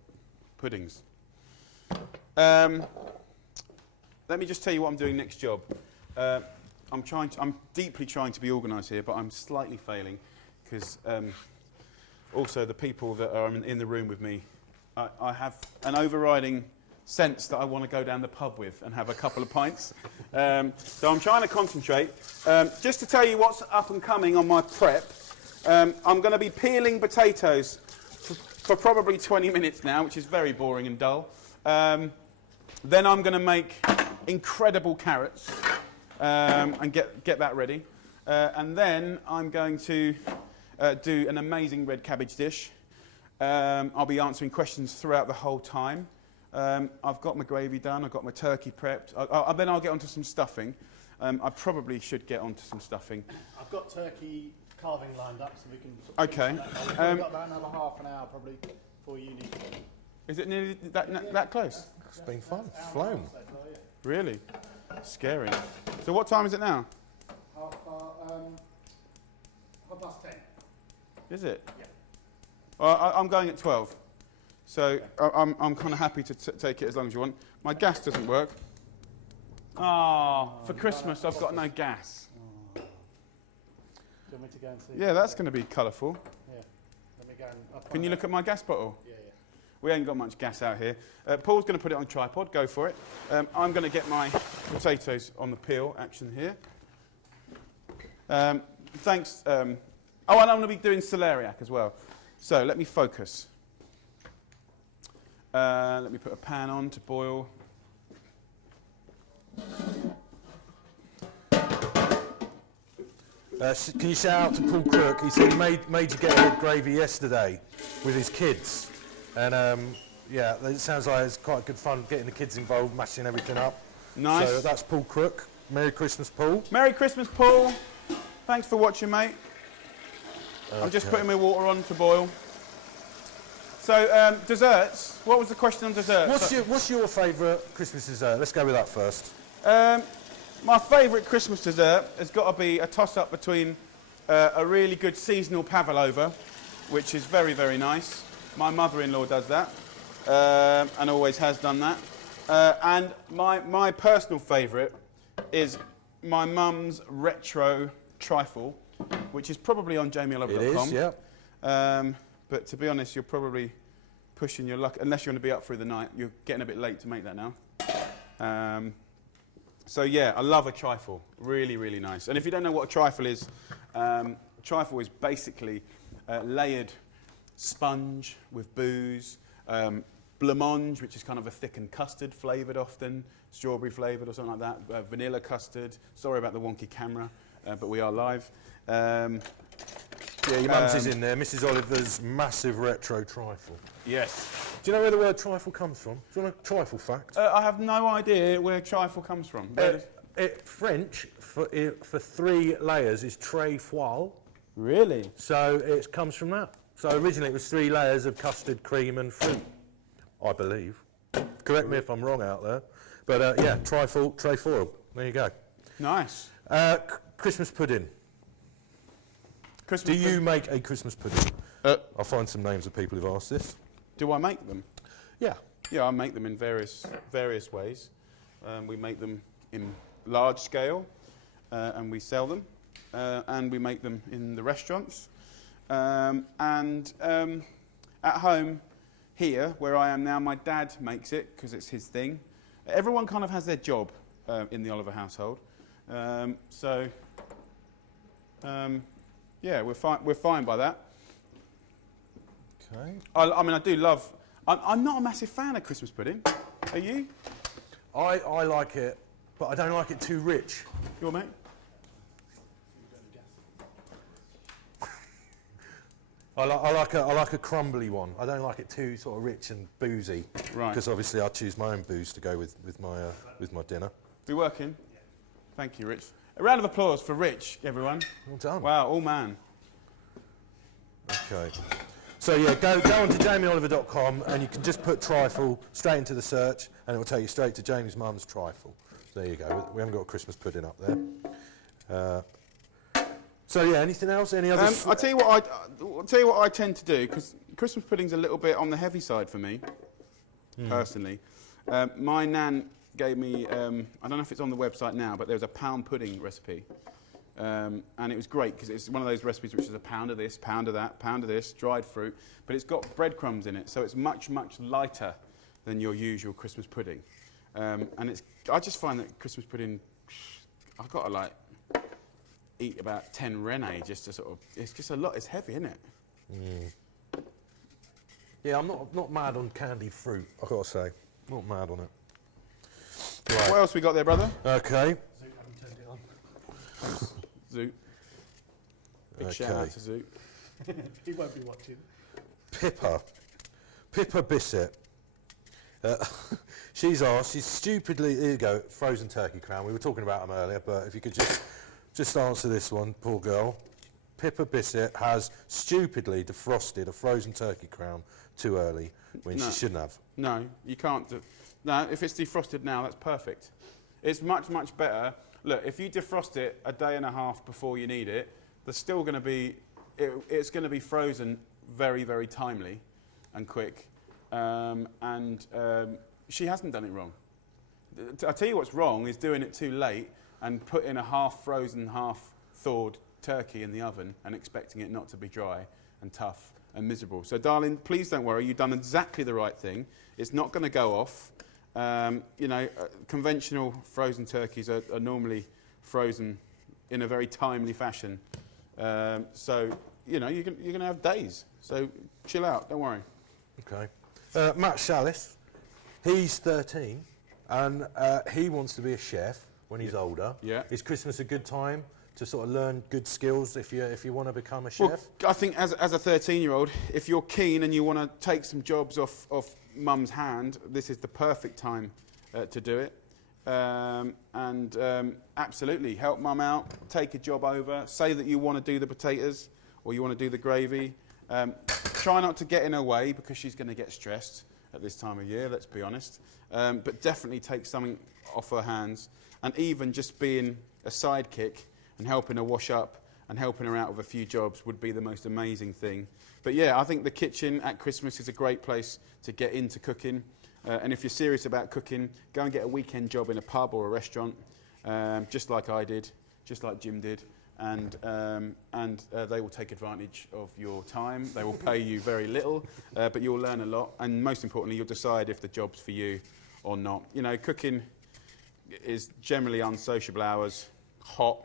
Puddings. Let me just tell you what I'm doing next job. I'm deeply trying to be organised here, but I'm slightly failing because also the people that are in the room with me, I have an overriding sense that I want to go down the pub with and have a couple of pints. So I'm trying to concentrate. Just to tell you what's up and coming on my prep, I'm going to be peeling potatoes for probably 20 minutes now, which is very boring and dull. Then I'm going to make incredible carrots and get that ready. And then I'm going to do an amazing red cabbage dish. I'll be answering questions throughout the whole time. I've got my gravy done, I've got my turkey prepped. Then I'll get onto some stuffing. I probably should get onto some stuffing. I've got turkey carving lined up, so we can. Okay. We've got about another half an hour probably before you need. Is it nearly that close? It's been fun. It's flown. Really? Scary. So what time is it now? Half past 10. Is it? Yeah. I'm going at 12. So I'm kind of happy to take it as long as you want. My gas doesn't work. For Christmas I've got no gas. Do you want me to go and see? Yeah, that's going to be colourful. Yeah. Let me go and. I'll Can find you out. look at my gas bottle? Yeah, yeah. We ain't got much gas out here. Paul's going to put it on tripod. Go for it. I'm going to get my potatoes on the peel action here. Thanks. And I'm going to be doing celeriac as well. So let me focus. Let me put a pan on to boil. Can you shout out to Paul Crook? He said he made you get a red gravy yesterday with his kids. And yeah, it sounds like it's quite good fun getting the kids involved, mashing everything up. Nice. So that's Paul Crook. Merry Christmas, Paul. Merry Christmas, Paul. Thanks for watching, mate. I'm just putting my water on to boil. So, desserts. What was the question on desserts? What's your favourite Christmas dessert? Let's go with that first. My favourite Christmas dessert has got to be a toss-up between a really good seasonal pavlova, which is very, very nice. My mother-in-law does that, and always has done that. And my personal favourite is my mum's retro trifle, which is probably on jamieoliver.com. It is, yeah. But to be honest, you're probably pushing your luck, unless you're going to be up through the night. You're getting a bit late to make that now. So yeah, I love a trifle. Really, really nice. And if you don't know what a trifle is basically layered sponge with booze, blancmange, which is kind of a thickened custard flavoured often, strawberry flavoured or something like that, vanilla custard. Sorry about the wonky camera, but we are live. Yeah, your mum's is in there. Mrs. Oliver's massive retro trifle. Yes. Do you know where the word trifle comes from? Do you want a trifle fact? I have no idea where trifle comes from. French for 3 layers is trefoil. Really? So it comes from that. So originally it was 3 layers of custard, cream and fruit, I believe. Correct me if I'm wrong out there. But yeah, trefoil. There you go. Nice. Christmas pudding. Christmas Do you make a Christmas pudding? I'll find some names of people who've asked this. Do I make them? Yeah. Yeah, I make them in various ways. We make them in large scale, and we sell them, and we make them in the restaurants, and at home here, where I am now, my dad makes it because it's his thing. Everyone kind of has their job in the Oliver household, yeah, we're fine by that. Okay. I mean, I do love. I'm not a massive fan of Christmas pudding. Are you? I like it, but I don't like it too rich. You want, mate? I like a crumbly one. I don't like it too sort of rich and boozy. Right. Because obviously I choose my own booze to go with my dinner. We working? Thank you, Rich. A round of applause for Rich, everyone. Well done. Wow, all man. Okay. So yeah, go onto jamieoliver.com and you can just put trifle straight into the search and it will take you straight to Jamie's mum's trifle. There you go. We haven't got a Christmas pudding up there. So yeah, anything else? Any other? I'll tell you what I tend to do, because Christmas pudding's a little bit on the heavy side for me, personally. My nan gave me, I don't know if it's on the website now, but there was a pound pudding recipe. And it was great because it's one of those recipes which is a pound of this, pound of that, pound of this, dried fruit, but it's got breadcrumbs in it, so it's much, much lighter than your usual Christmas pudding. And I just find that Christmas pudding, I've got to like eat about 10 Rene just to sort of, it's just a lot, it's heavy, isn't it? Yeah, I'm not mad on candied fruit, I've got to say. Not mad on it. What else we got there, brother? Okay. Zoot haven't turned it on. Zoot. Big shout Okay. out to Zoot. He won't be watching. Pippa Bissett. She's asked, she's stupidly, here you go, frozen turkey crown. We were talking about them earlier, but if you could just answer this one, poor girl. Pippa Bissett has stupidly defrosted a frozen turkey crown too early when No. she shouldn't have. No, you can't. No, if it's defrosted now, that's perfect. It's much, much better. Look, if you defrost it a day and a half before you need it, there's still going to be, it's going to be frozen very, very timely and quick. She hasn't done it wrong. I tell you what's wrong is doing it too late and putting a half frozen, half thawed turkey in the oven and expecting it not to be dry and tough and miserable. So, darling, please don't worry. You've done exactly the right thing. It's not going to go off. Conventional frozen turkeys are normally frozen in a very timely fashion. So, you're going to have days. So, chill out. Don't worry. Okay. Matt Shallis, he's 13 and he wants to be a chef when he's older. Yeah. Is Christmas a good time to sort of learn good skills if you want to become a Well, chef? I think as a 13-year-old, if you're keen and you want to take some jobs off mum's hand, this is the perfect time to do it. Absolutely, help mum out, take a job over, say that you want to do the potatoes or you want to do the gravy. Try not to get in her way because she's going to get stressed at this time of year, let's be honest. But definitely take something off her hands, and even just being a sidekick and helping her wash up and helping her out with a few jobs would be the most amazing thing. But yeah, I think the kitchen at Christmas is a great place to get into cooking. And if you're serious about cooking, go and get a weekend job in a pub or a restaurant, just like I did, just like Jim did. And they will take advantage of your time. They will pay you very little, but you'll learn a lot. And most importantly, you'll decide if the job's for you or not. Cooking is generally unsociable hours, hot,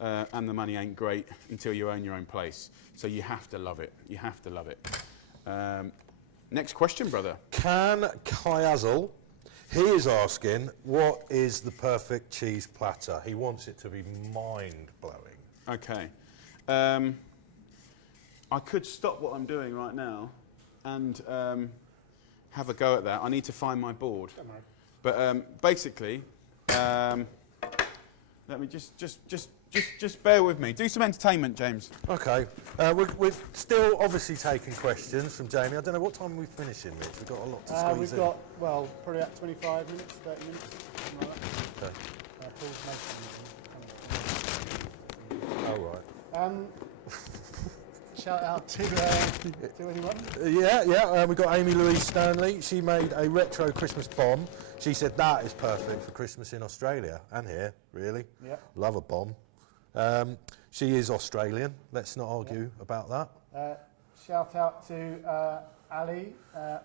and the money ain't great until you own your own place. So you have to love it. You have to love it. Next question, brother. Can Kyazel, he is asking, what is the perfect cheese platter? He wants it to be mind-blowing. Okay. I could stop what I'm doing right now and have a go at that. I need to find my board. But basically, let me just bear with me. Do some entertainment, James. Okay. We're still obviously taking questions from Jamie. I don't know, what time are we finishing, Rich? We've got a lot to squeeze We've in. got, probably at 25 minutes, 30 minutes, something like that. Okay. Paul's making Oh, right. shout out to anyone. Yeah. We've got Amy Louise Stanley. She made a retro Christmas bomb. She said that is perfect for Christmas in Australia and here, really. Yeah. Love a bomb. She is Australian. Let's not argue about that. Shout out to Ali,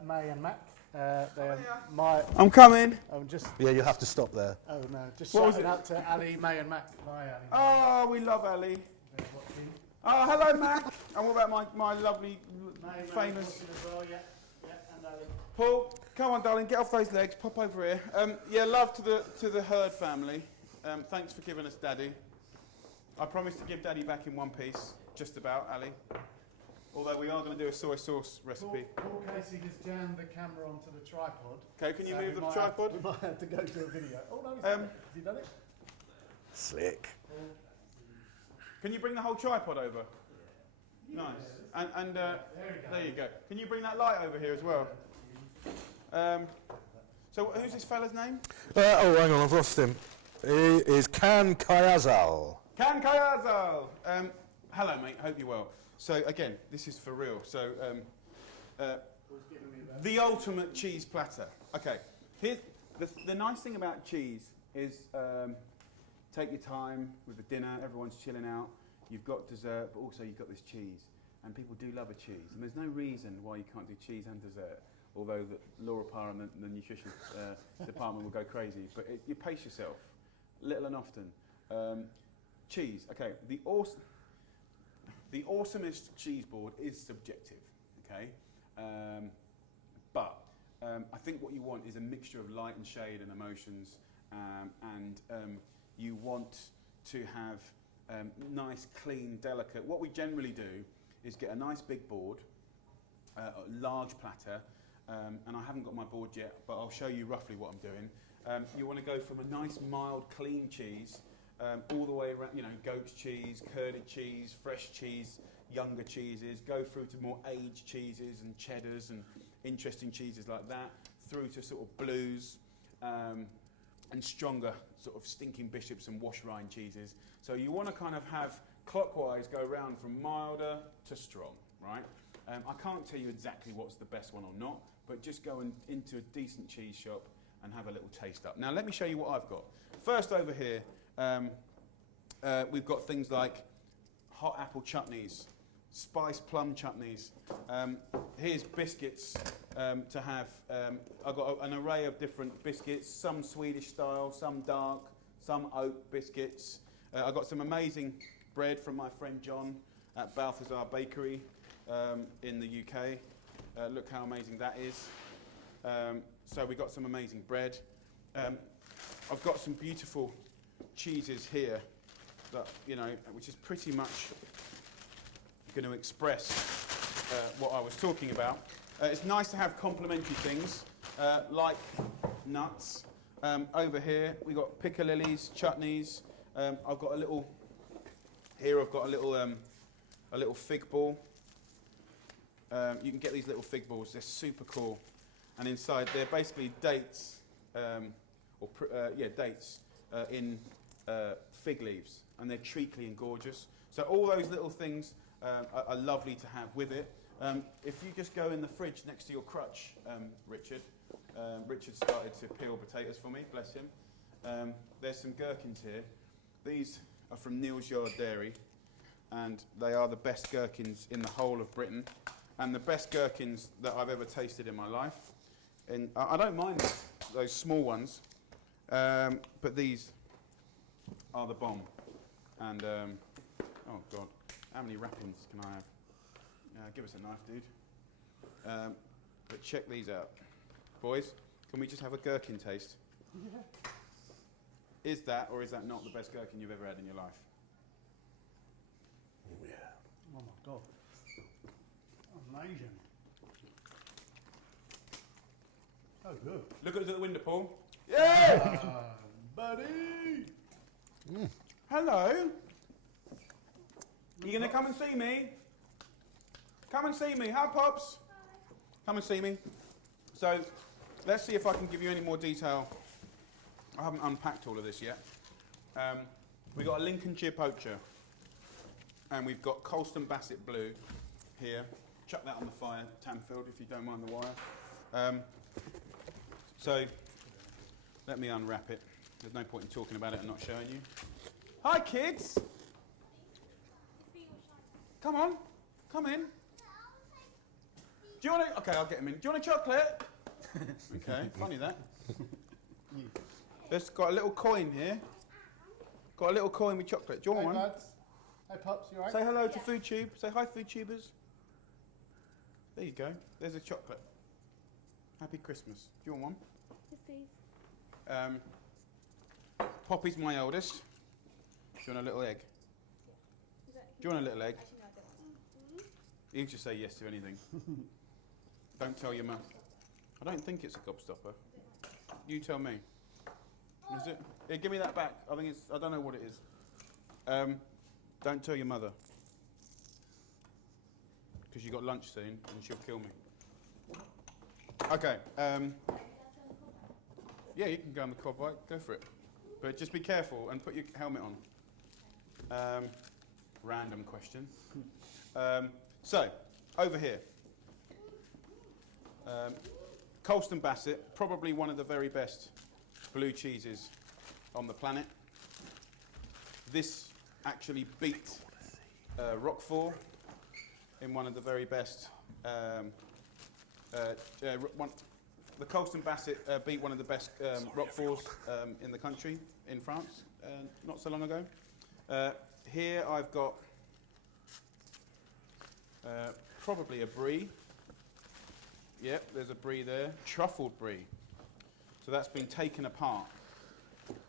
May and Mac. They're my. I'm coming. I'm just. Yeah, you'll have to stop there. Oh no! Just What was shouting it? out to Ali, May and Mac. Bye, Ali. Oh, we love Ali. They're watching. Oh, hello, Mac. And what about my lovely, May and famous... watching as well. Yeah, and Ali. Paul, come on, darling, get off those legs. Pop over here. Love to the Hurd family. Thanks for giving us Daddy. I promise to give Daddy back in one piece, just about, Ali. Although we are going to do a soy sauce recipe. Paul Casey has jammed the camera onto the tripod. Okay, can you so move we the might tripod? we might have to go to a video. Oh no, he's done it. Has he done it? Slick. Can you bring the whole tripod over? Nice. And there you go. Can you bring that light over here as well? So who's this fella's name? Hang on, I've lost him. He is Can Kayazal. Can Kayazal. Hello, mate. Hope you're well. So again, this is for real. So the ultimate cheese platter. Okay. Here's the nice thing about cheese is take your time with the dinner. Everyone's chilling out. You've got dessert, but also you've got this cheese. And people do love a cheese. And there's no reason why you can't do cheese and dessert. Although Laura Parr and the nutrition department will go crazy. But you pace yourself, little and often. Cheese. Okay. The awesomest cheese board is subjective. Okay. But I think what you want is a mixture of light and shade and emotions, and you want to have nice, clean, delicate. What we generally do is get a nice big board, a large platter, and I haven't got my board yet, but I'll show you roughly what I'm doing. You want to go from a nice, mild, clean cheese all the way around, you know, goat's cheese, curded cheese, fresh cheese, younger cheeses, go through to more aged cheeses and cheddars and interesting cheeses like that, through to sort of blues and stronger sort of stinking bishops and wash rind cheeses. So you want to kind of have clockwise go around from milder to strong, right? I can't tell you exactly what's the best one or not, but just go into a decent cheese shop and have a little taste up. Now let me show you what I've got. First over here, we've got things like hot apple chutneys, spiced plum chutneys. Here's biscuits to have. I've got an array of different biscuits, some Swedish style, some dark, some oat biscuits. I've got some amazing bread from my friend John at Balthazar Bakery in the UK. Look how amazing that is. So we've got some amazing bread. I've got some beautiful cheeses here that, you know, which is pretty much going to express what I was talking about. It's nice to have complementary things like nuts. Over here we've got piccalillis, chutneys. I've got a little a little fig ball. You can get these little fig balls. They're super cool, and inside they're basically dates, dates in fig leaves, and they're treacly and gorgeous. So all those little things are lovely to have with it. If you just go in the fridge next to your crutch, Richard. Richard started to peel potatoes for me, bless him. There's some gherkins here. These are from Neal's Yard Dairy, and they are the best gherkins in the whole of Britain, and the best gherkins that I've ever tasted in my life. And I don't mind those small ones, but these are the bomb. And oh God, how many wrappings can I have? Give us a knife, dude. But check these out, boys. Can we just have a gherkin taste? Yeah. Is that or is that not the best gherkin you've ever had in your life? Yeah. Oh my God. Amazing. So good. Look at the window, Paul. Yeah! Buddy! Hello. You gonna come and see me? Come and see me. Hi, Pops. Come and see me. So, let's see if I can give you any more detail. I haven't unpacked all of this yet. We've got a Lincolnshire poacher, and we've got Colston Basset Blue here. Chuck that on the fire, Tamfield, if you don't mind the wire. So, let me unwrap it. There's no point in talking about it and not showing you. Hi, kids. Come on, come in. Do you want to? Okay, I'll get him in. Do you want a chocolate? Okay, funny that. There's got a little coin here. Got a little coin with chocolate. Do you want Hey, one? lads. Hey, Pops, you alright? Say hello to FoodTube. Say hi, FoodTubers. There you go. There's a chocolate. Happy Christmas. Do you want one? Yes, please. Poppy's my eldest. Do you want a little egg? Is that, Do you want a little egg? actually, no, I don't. You can just say yes to anything. Don't tell your mum. I don't think it's a gobstopper. You tell me. Is it? Yeah, give me that back. I think it's. I don't know what it is. Don't tell your mother. Because you got lunch soon and she'll kill me. Okay. Yeah, you can go on the quad bike. Go for it. But just be careful and put your helmet on. Random question. So, over here. Colston Basset, probably one of the very best blue cheeses on the planet. This actually beat Roquefort in one of the very best. The Colston Basset beat one of the best Roqueforts in the country, in France, not so long ago. Here I've got probably a Brie. Yep, there's a brie there. Truffled brie. So that's been taken apart.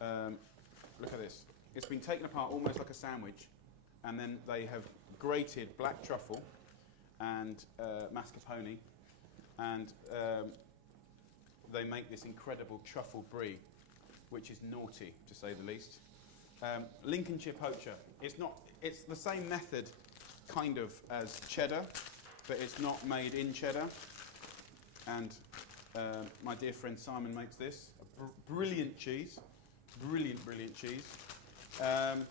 Look at this. It's been taken apart almost like a sandwich, and then they have grated black truffle and mascarpone, and they make this incredible truffled brie, which is naughty, to say the least. Lincolnshire poacher. It's the same method, kind of, as cheddar, but it's not made in cheddar. And my dear friend Simon makes this. A brilliant cheese. Brilliant, brilliant cheese. Let's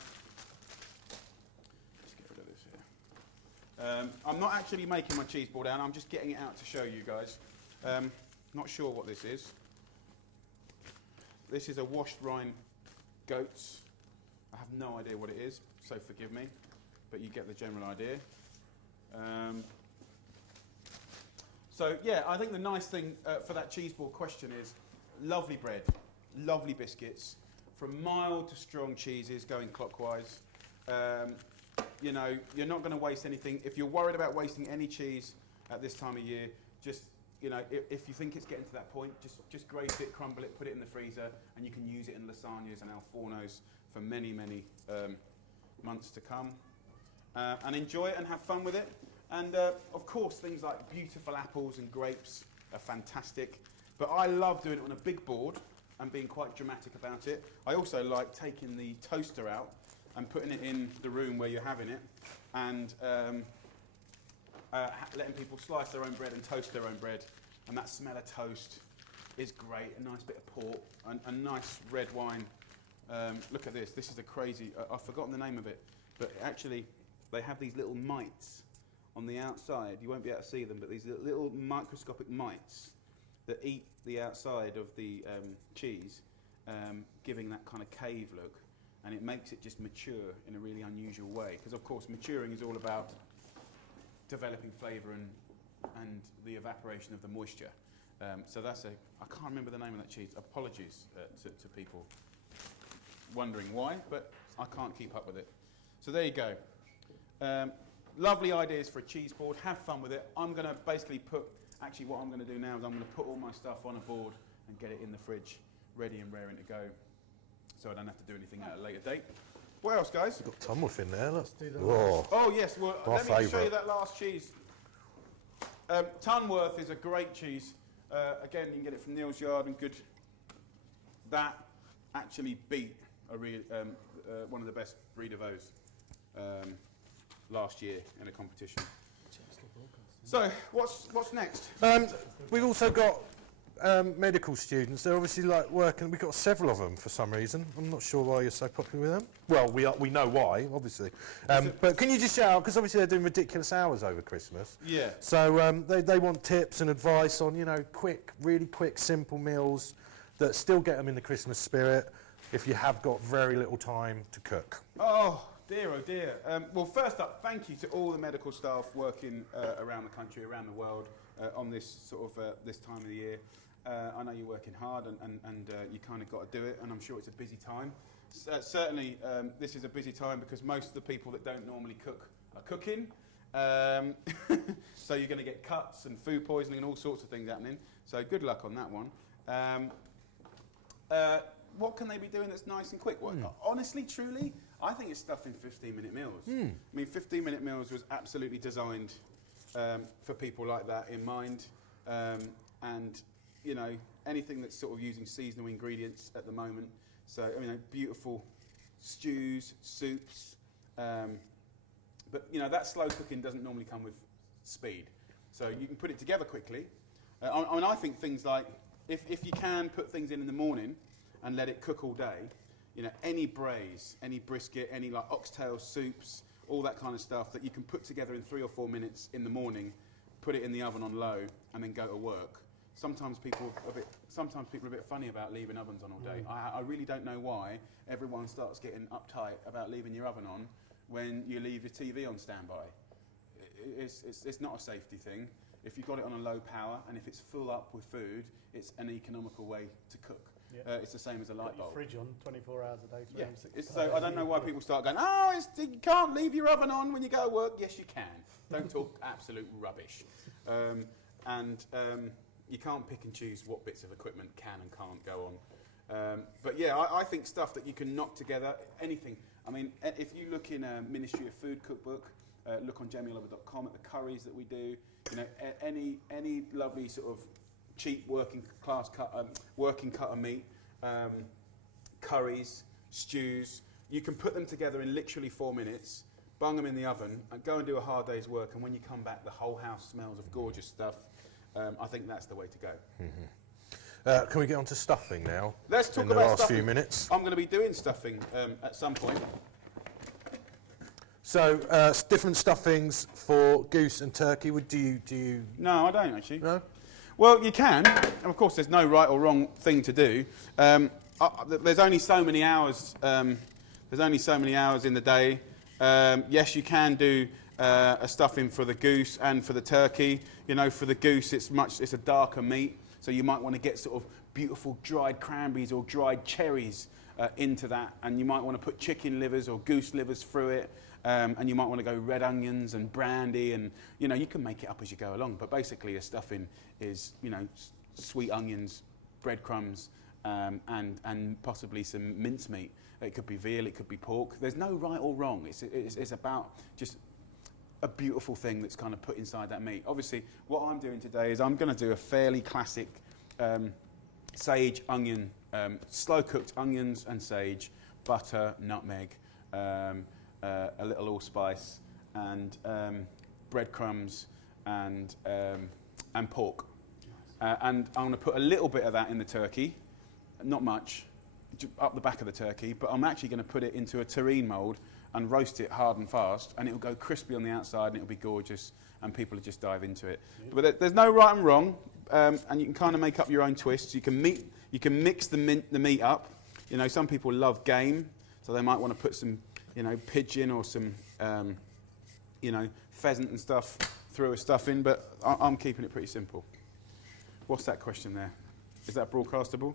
get rid of this here. I'm not actually making my cheese ball down, I'm just getting it out to show you guys. Not sure what this is. This is a washed rind goats. I have no idea what it is, so forgive me, but you get the general idea. So yeah, I think the nice thing for that cheese ball question is lovely bread, lovely biscuits, from mild to strong cheeses going clockwise. You know, you're not going to waste anything. If you're worried about wasting any cheese at this time of year, just, you know, if you think it's getting to that point, just grate it, crumble it, put it in the freezer, and you can use it in lasagnas and al fornos for many, many months to come. And enjoy it and have fun with it. And of course, things like beautiful apples and grapes are fantastic. But I love doing it on a big board and being quite dramatic about it. I also like taking the toaster out and putting it in the room where you're having it, and letting people slice their own bread and toast their own bread. And that smell of toast is great. A nice bit of port, a nice red wine. Look at this. This is a crazy, I've forgotten the name of it, but actually they have these little mites on the outside. You won't be able to see them, but these little microscopic mites that eat the outside of the cheese, giving that kind of cave look, and it makes it just mature in a really unusual way. Because of course maturing is all about developing flavour and the evaporation of the moisture. So that's I can't remember the name of that cheese. Apologies to people wondering why, but I can't keep up with it. So there you go. Lovely ideas for a cheese board. Have fun with it. I'm going to basically actually what I'm going to do now is I'm going to put all my stuff on a board and get it in the fridge, ready and raring to go, so I don't have to do anything at a later date. What else, guys? Got Tunworth in there, look. do the Whoa. Oh yes, well My let me show you favourite. that last cheese. Tunworth is a great cheese. Again, you can get it from Neil's Yard and good. That actually beat one of the best Brie de Veaux last year in a competition. So, what's next? We've also got medical students. They're obviously like working. We've got several of them for some reason. I'm not sure why you're so popular with them. Well, we know why, obviously. But can you just shout out, because obviously they're doing ridiculous hours over Christmas. Yeah. So they want tips and advice on, you know, really quick, simple meals that still get them in the Christmas spirit if you have got very little time to cook. Oh dear. Well, first up, thank you to all the medical staff working around the country, around the world, on this sort of this time of the year. I know you're working hard and you kind of got to do it, and I'm sure it's a busy time. Certainly, this is a busy time because most of the people that don't normally cook are cooking. So you're going to get cuts and food poisoning and all sorts of things happening. So good luck on that one. What can they be doing that's nice and quick? Well, honestly, truly, I think it's stuff in 15-minute meals. I mean, 15-minute meals was absolutely designed for people like that in mind. And, you know, anything that's sort of using seasonal ingredients at the moment. So, I mean, beautiful stews, soups. But, you know, that slow cooking doesn't normally come with speed. So you can put it together quickly. I mean, I think things like, if you can put things in the morning and let it cook all day, you know, any braise, any brisket, any like oxtail soups, all that kind of stuff that you can put together in 3 or 4 minutes in the morning, put it in the oven on low, and then go to work. Sometimes people are a bit funny about leaving ovens on all day. I really don't know why everyone starts getting uptight about leaving your oven on when you leave your TV on standby. It's not a safety thing. If you've got it on a low power and if it's full up with food, it's an economical way to cook. Yeah. It's the same as a light Got your bulb. fridge on 24 hours a day, Yeah, 365 so I don't days know a why year. people start going, oh, you can't leave your oven on when you go to work. Yes, you can. Don't talk absolute rubbish. and you can't pick and choose what bits of equipment can and can't go on. But yeah, I think stuff that you can knock together, anything. I mean, if you look in a Ministry of Food cookbook, look on jamieoliver.com at the curries that we do. You know, any lovely sort of cheap working cutter meat, curries, stews. You can put them together in literally 4 minutes, bung them in the oven, and go and do a hard day's work. And when you come back, the whole house smells of gorgeous stuff. I think that's the way to go. Can we get on to stuffing now? Let's talk in the about last stuffing. few minutes. I'm going to be doing stuffing at some point. So, different stuffings for goose and turkey. Do you? No, I don't actually. No. Well, you can. And of course, there's no right or wrong thing to do. There's only so many hours. There's only so many hours in the day. Yes, you can do a stuffing for the goose and for the turkey. You know, for the goose, it's a darker meat, so you might want to get sort of beautiful dried cranberries or dried cherries into that, and you might want to put chicken livers or goose livers through it. And you might want to go red onions and brandy, and you know, you can make it up as you go along. But basically, a stuffing is, you know, sweet onions, breadcrumbs, and possibly some mincemeat. It could be veal, it could be pork. There's no right or wrong. It's about just a beautiful thing that's kind of put inside that meat. Obviously, what I'm doing today is I'm going to do a fairly classic sage onion, slow cooked onions and sage, butter, nutmeg. A little allspice and breadcrumbs and pork. And I'm going to put a little bit of that in the turkey, not much, up the back of the turkey, but I'm actually going to put it into a terrine mould and roast it hard and fast, and it'll go crispy on the outside and it'll be gorgeous, and people will just dive into it. But there's no right and wrong, and you can kind of make up your own twists. You can mix the meat up. You know, some people love game, so they might want to put some, you know, pigeon or some, you know, pheasant and stuff through a stuffing, but I'm keeping it pretty simple. What's that question there? Is that broadcastable?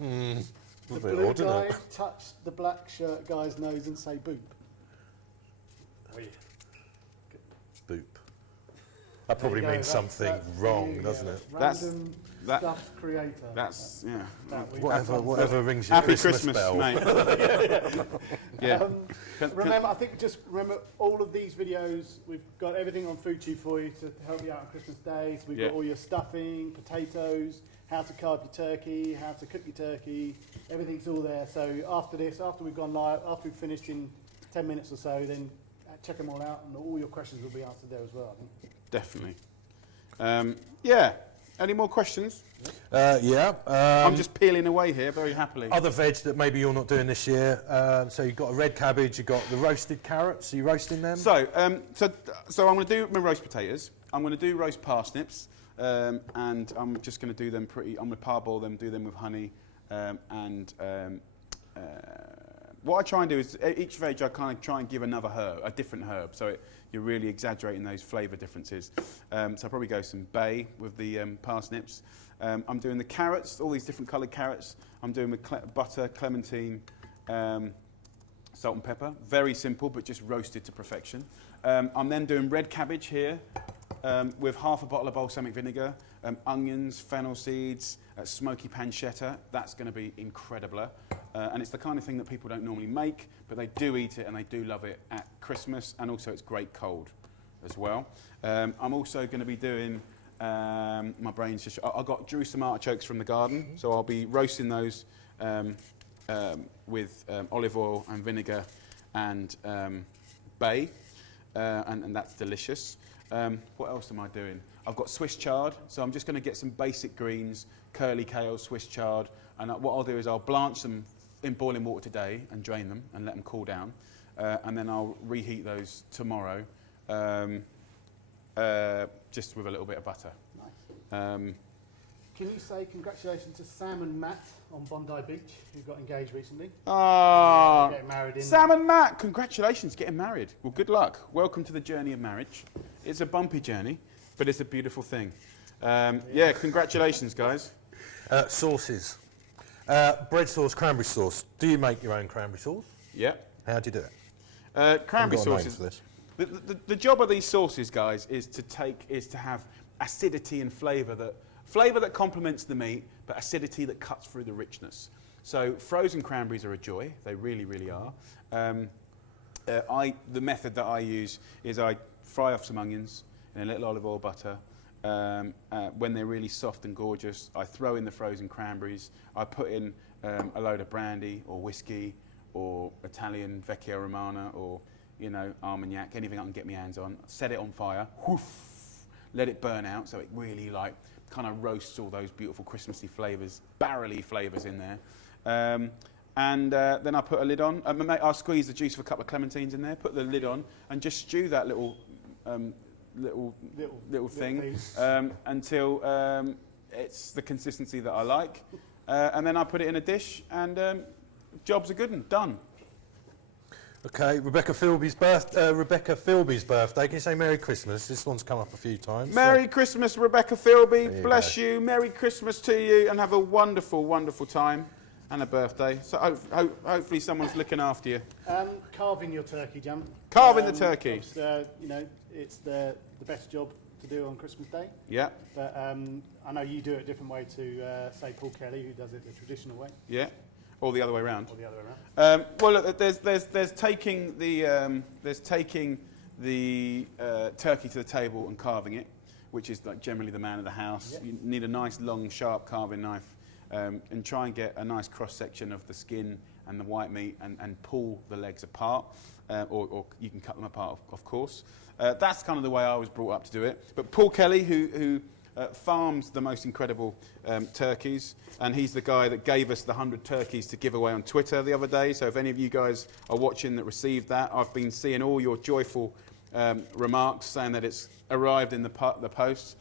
The bit blue odd, isn't guy it? touch the black shirt guy's nose and say boop. Boop. That probably There you go, means that's- something that's wrong, you, doesn't yeah. it? Random that- stuff creator. That's, yeah. Whatever rings your Happy Christmas, Christmas, bell. mate. Yeah. Remember all of these videos, we've got everything on FoodTube for you to help you out on Christmas days. We've got all your stuffing, potatoes, how to carve your turkey, how to cook your turkey, everything's all there. So after we've gone live, after we've finished in 10 minutes or so, then check them all out and all your questions will be answered there as well, I think. Definitely. Yeah. Any more questions? Yeah. I'm just peeling away here very happily. Other veg that maybe you're not doing this year. So you've got a red cabbage, you've got the roasted carrots. Are you roasting them? So I'm going to do my roast potatoes. I'm going to do roast parsnips, and I'm just going to do them I'm going to parboil them, do them with honey, and what I try and do is each veg I kind of try and give a different herb. So you're really exaggerating those flavour differences. So I'll probably go some bay with the parsnips. I'm doing the carrots, all these different coloured carrots. I'm doing with butter, clementine, salt and pepper. Very simple, but just roasted to perfection. I'm then doing red cabbage here with half a bottle of balsamic vinegar, onions, fennel seeds, smoky pancetta. That's going to be incredible. And it's the kind of thing that people don't normally make, but they do eat it and they do love it at Christmas, and also it's great cold as well. I'm also going to be doing, my brain's just, I got Jerusalem artichokes from the garden, so I'll be roasting those with olive oil and vinegar and bay, and that's delicious. What else am I doing? I've got Swiss chard, so I'm just going to get some basic greens, curly kale, Swiss chard, and what I'll do is I'll blanch them in boiling water today and drain them and let them cool down, and then I'll reheat those tomorrow, just with a little bit of butter. Nice. Can you say congratulations to Sam and Matt on Bondi Beach, who got engaged recently? Ah, Getting married in. Sam and Matt, congratulations, getting married. Well, good luck. Welcome to the journey of marriage. It's a bumpy journey, but it's a beautiful thing. Yeah, congratulations, guys. Sauces. Bread sauce, cranberry sauce. Do you make your own cranberry sauce? Yeah. How do you do it? Cranberry I've got a name sauces. for this. The job of these sauces, guys, is to have acidity and flavour that complements the meat, but acidity that cuts through the richness. So frozen cranberries are a joy. They really, really are. The method that I use is I fry off some onions in a little olive oil butter. When they're really soft and gorgeous, I throw in the frozen cranberries. I put in a load of brandy or whiskey or Italian Vecchio Romano or, you know, Armagnac, anything I can get my hands on. Set it on fire, whoof, let it burn out so it really like kind of roasts all those beautiful Christmassy flavours, barrel-y flavours in there. Then I put a lid on. I'll squeeze the juice of a couple of clementines in there, put the lid on, and just stew that little thing until it's the consistency that I like. And then I put it in a dish, and jobs are good and done. Okay, Rebecca Philby's birthday. Can you say Merry Christmas? This one's come up a few times. Merry Christmas, Rebecca Philby. you Bless go. you. Merry Christmas to you, and have a wonderful, wonderful time and a birthday. So hopefully someone's looking after you. Carving your turkey, Jam. Carving the turkey. You know, it's the best job to do on Christmas Day. Yeah, But I know you do it a different way to, say, Paul Kelly, who does it the traditional way, yeah. Or the other way around. or the other way around. Well, look, there's taking the turkey to the table and carving it, which is like generally the man of the house. Yeah. You need a nice long sharp carving knife, and try and get a nice cross section of the skin and the white meat, and pull the legs apart, or you can cut them apart, of course. That's kind of the way I was brought up to do it. But Paul Kelly, who farms the most incredible turkeys, and he's the guy that gave us the 100 turkeys to give away on Twitter the other day. So if any of you guys are watching that received that, I've been seeing all your joyful remarks saying that it's arrived in the post.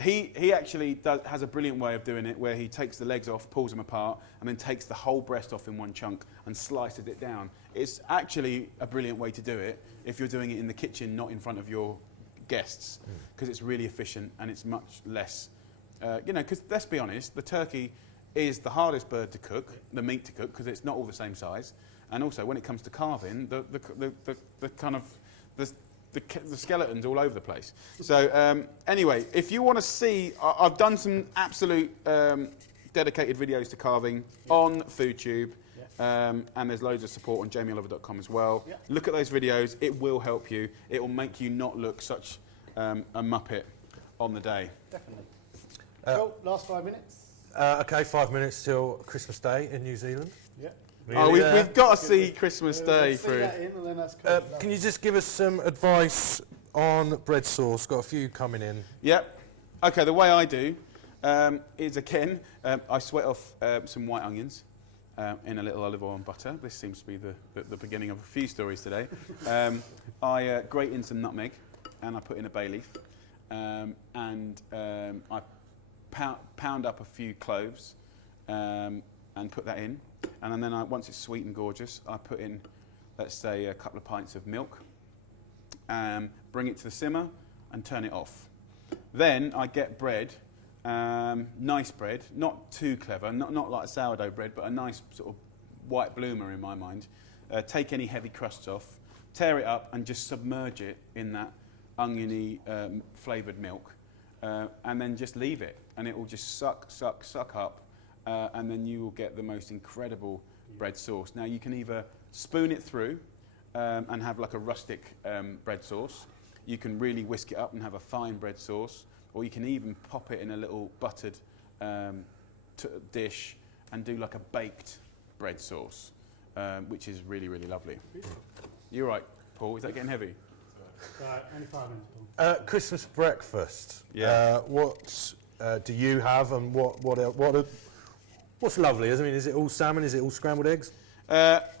He actually has a brilliant way of doing it, where he takes the legs off, pulls them apart, and then takes the whole breast off in one chunk and slices it down. It's actually a brilliant way to do it if you're doing it in the kitchen, not in front of your guests, because it's really efficient and it's much less, because let's be honest, the turkey is the hardest bird to cook, the meat to cook, because it's not all the same size. And also when it comes to carving, the skeleton's all over the place. So anyway, if you want to see, I've done some absolute dedicated videos to carving on FoodTube. And there's loads of support on jamieoliver.com as well. Yeah. Look at those videos. It will help you. It will make you not look such a muppet on the day. Definitely. Cool. Last 5 minutes. Okay, 5 minutes till Christmas Day in New Zealand. Yeah. We've got to see Christmas Day Let's see through. that in, and then that's cool. Can you just give us some advice on bread sauce? Got a few coming in. Yep. Okay, the way I do is, again, I sweat off some white onions in a little olive oil and butter. This seems to be the beginning of a few stories today. I grate in some nutmeg, and I put in a bay leaf. And I pound up a few cloves and put that in. And then once it's sweet and gorgeous, I put in, let's say, a couple of pints of milk, bring it to the simmer and turn it off. Then I get bread, nice bread, not too clever, not like sourdough bread, but a nice sort of white bloomer in my mind. Take any heavy crusts off, tear it up and just submerge it in that oniony flavoured milk, and then just leave it, and it will just suck up. And then you will get the most incredible bread sauce. Now you can either spoon it through and have like a rustic bread sauce. You can really whisk it up and have a fine bread sauce, or you can even pop it in a little buttered dish and do like a baked bread sauce, which is really, really lovely. You're right, Paul. Is that getting heavy? Right, only 5 minutes, Paul. Christmas breakfast. Yeah. What do you have, and what's lovely? I mean, is it all salmon? Is it all scrambled eggs?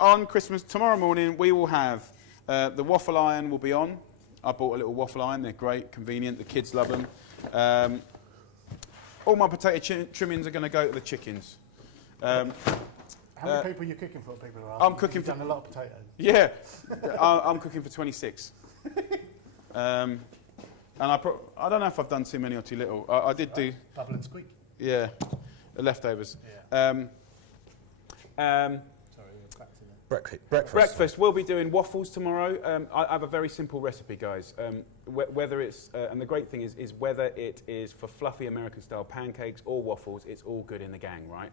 On Christmas, tomorrow morning, we will have the waffle iron will be on. I bought a little waffle iron. They're great, convenient. The kids love them. All my potato trimmings are going to go to the chickens. How many people are you cooking for? People are asking. I'm cooking You've for- done a lot of potatoes. Yeah, I'm cooking for 26. And I don't know if I've done too many or too little. I did do, Bubble and squeak. yeah, the leftovers. Yeah. Sorry, we're back to Breakfast. We'll be doing waffles tomorrow. I have a very simple recipe, guys. Whether it's and the great thing is whether it is for fluffy American style pancakes or waffles, it's all good in the gang, right?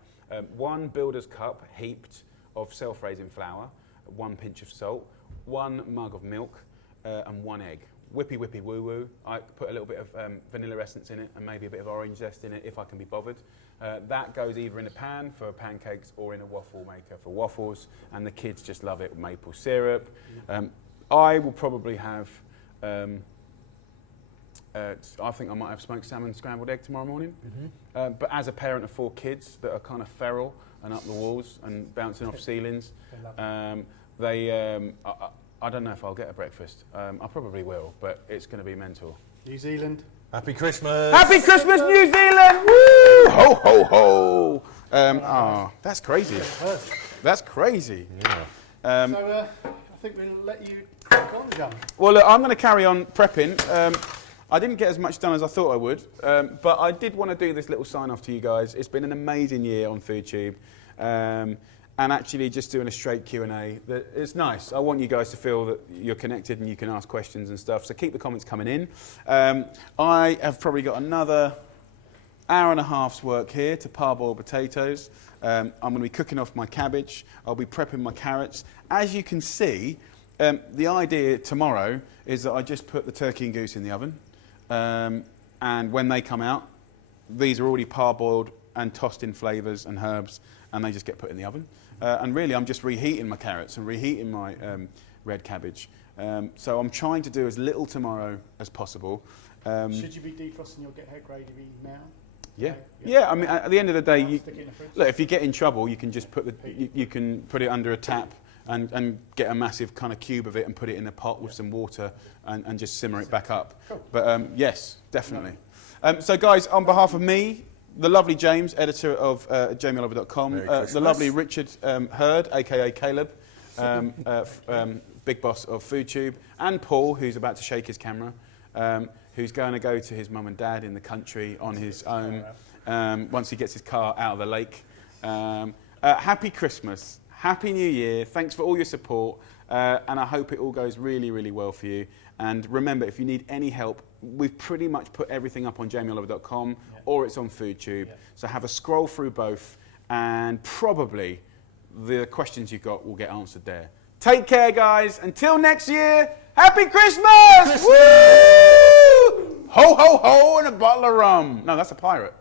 1 builder's cup heaped of self-raising flour, 1 pinch of salt, 1 mug of milk, and 1 egg. Whippy woo woo. I put a little bit of vanilla essence in it and maybe a bit of orange zest in it if I can be bothered. That goes either in a pan for pancakes or in a waffle maker for waffles, and the kids just love it with maple syrup. I will probably have, I think I might have smoked salmon scrambled egg tomorrow morning. But as a parent of 4 kids that are kind of feral and up the walls and bouncing off ceilings, I don't know if I'll get a breakfast. I probably will, but it's going to be mental. New Zealand. Happy Christmas. Happy Christmas, New Zealand! Woo! Ho, ho, ho! That's crazy. That's crazy. So I think we'll let you crack on, John. Well, look, I'm going to carry on prepping. I didn't get as much done as I thought I would, but I did want to do this little sign-off to you guys. It's been an amazing year on FoodTube. And actually just doing a straight Q&A. It's nice. I want you guys to feel that you're connected and you can ask questions and stuff, so keep the comments coming in. I have probably got another hour and a half's work here to parboil potatoes. I'm going to be cooking off my cabbage. I'll be prepping my carrots. As you can see, the idea tomorrow is that I just put the turkey and goose in the oven. And when they come out, these are already parboiled and tossed in flavours and herbs, and they just get put in the oven. And really, I'm just reheating my carrots and reheating my red cabbage. So I'm trying to do as little tomorrow as possible. Should you be defrosting your Get Her Gravy now? Yeah. Okay, Yeah, I mean, at the end of the day, Stick it in the fridge. look, if you get in trouble, you can just put you can put it under a tap and get a massive kind of cube of it and put it in a pot with some water and just simmer it back up. Cool. But yes, definitely. So guys, on behalf of me, the lovely James, editor of jamieoliver.com, the lovely Richard Hurd, aka Caleb, big boss of FoodTube, and Paul, who's about to shake his camera, who's going to go to his mum and dad in the country on his own once he gets his car out of the lake. Happy Christmas, Happy New Year, thanks for all your support, and I hope it all goes really, really well for you. And remember, if you need any help, we've pretty much put everything up on jamieoliver.com or it's on FoodTube. So have a scroll through both, and probably the questions you've got will get answered there. Take care, guys. Until next year, Happy Christmas! Woo! Ho, ho, ho, and a bottle of rum. No, that's a pirate.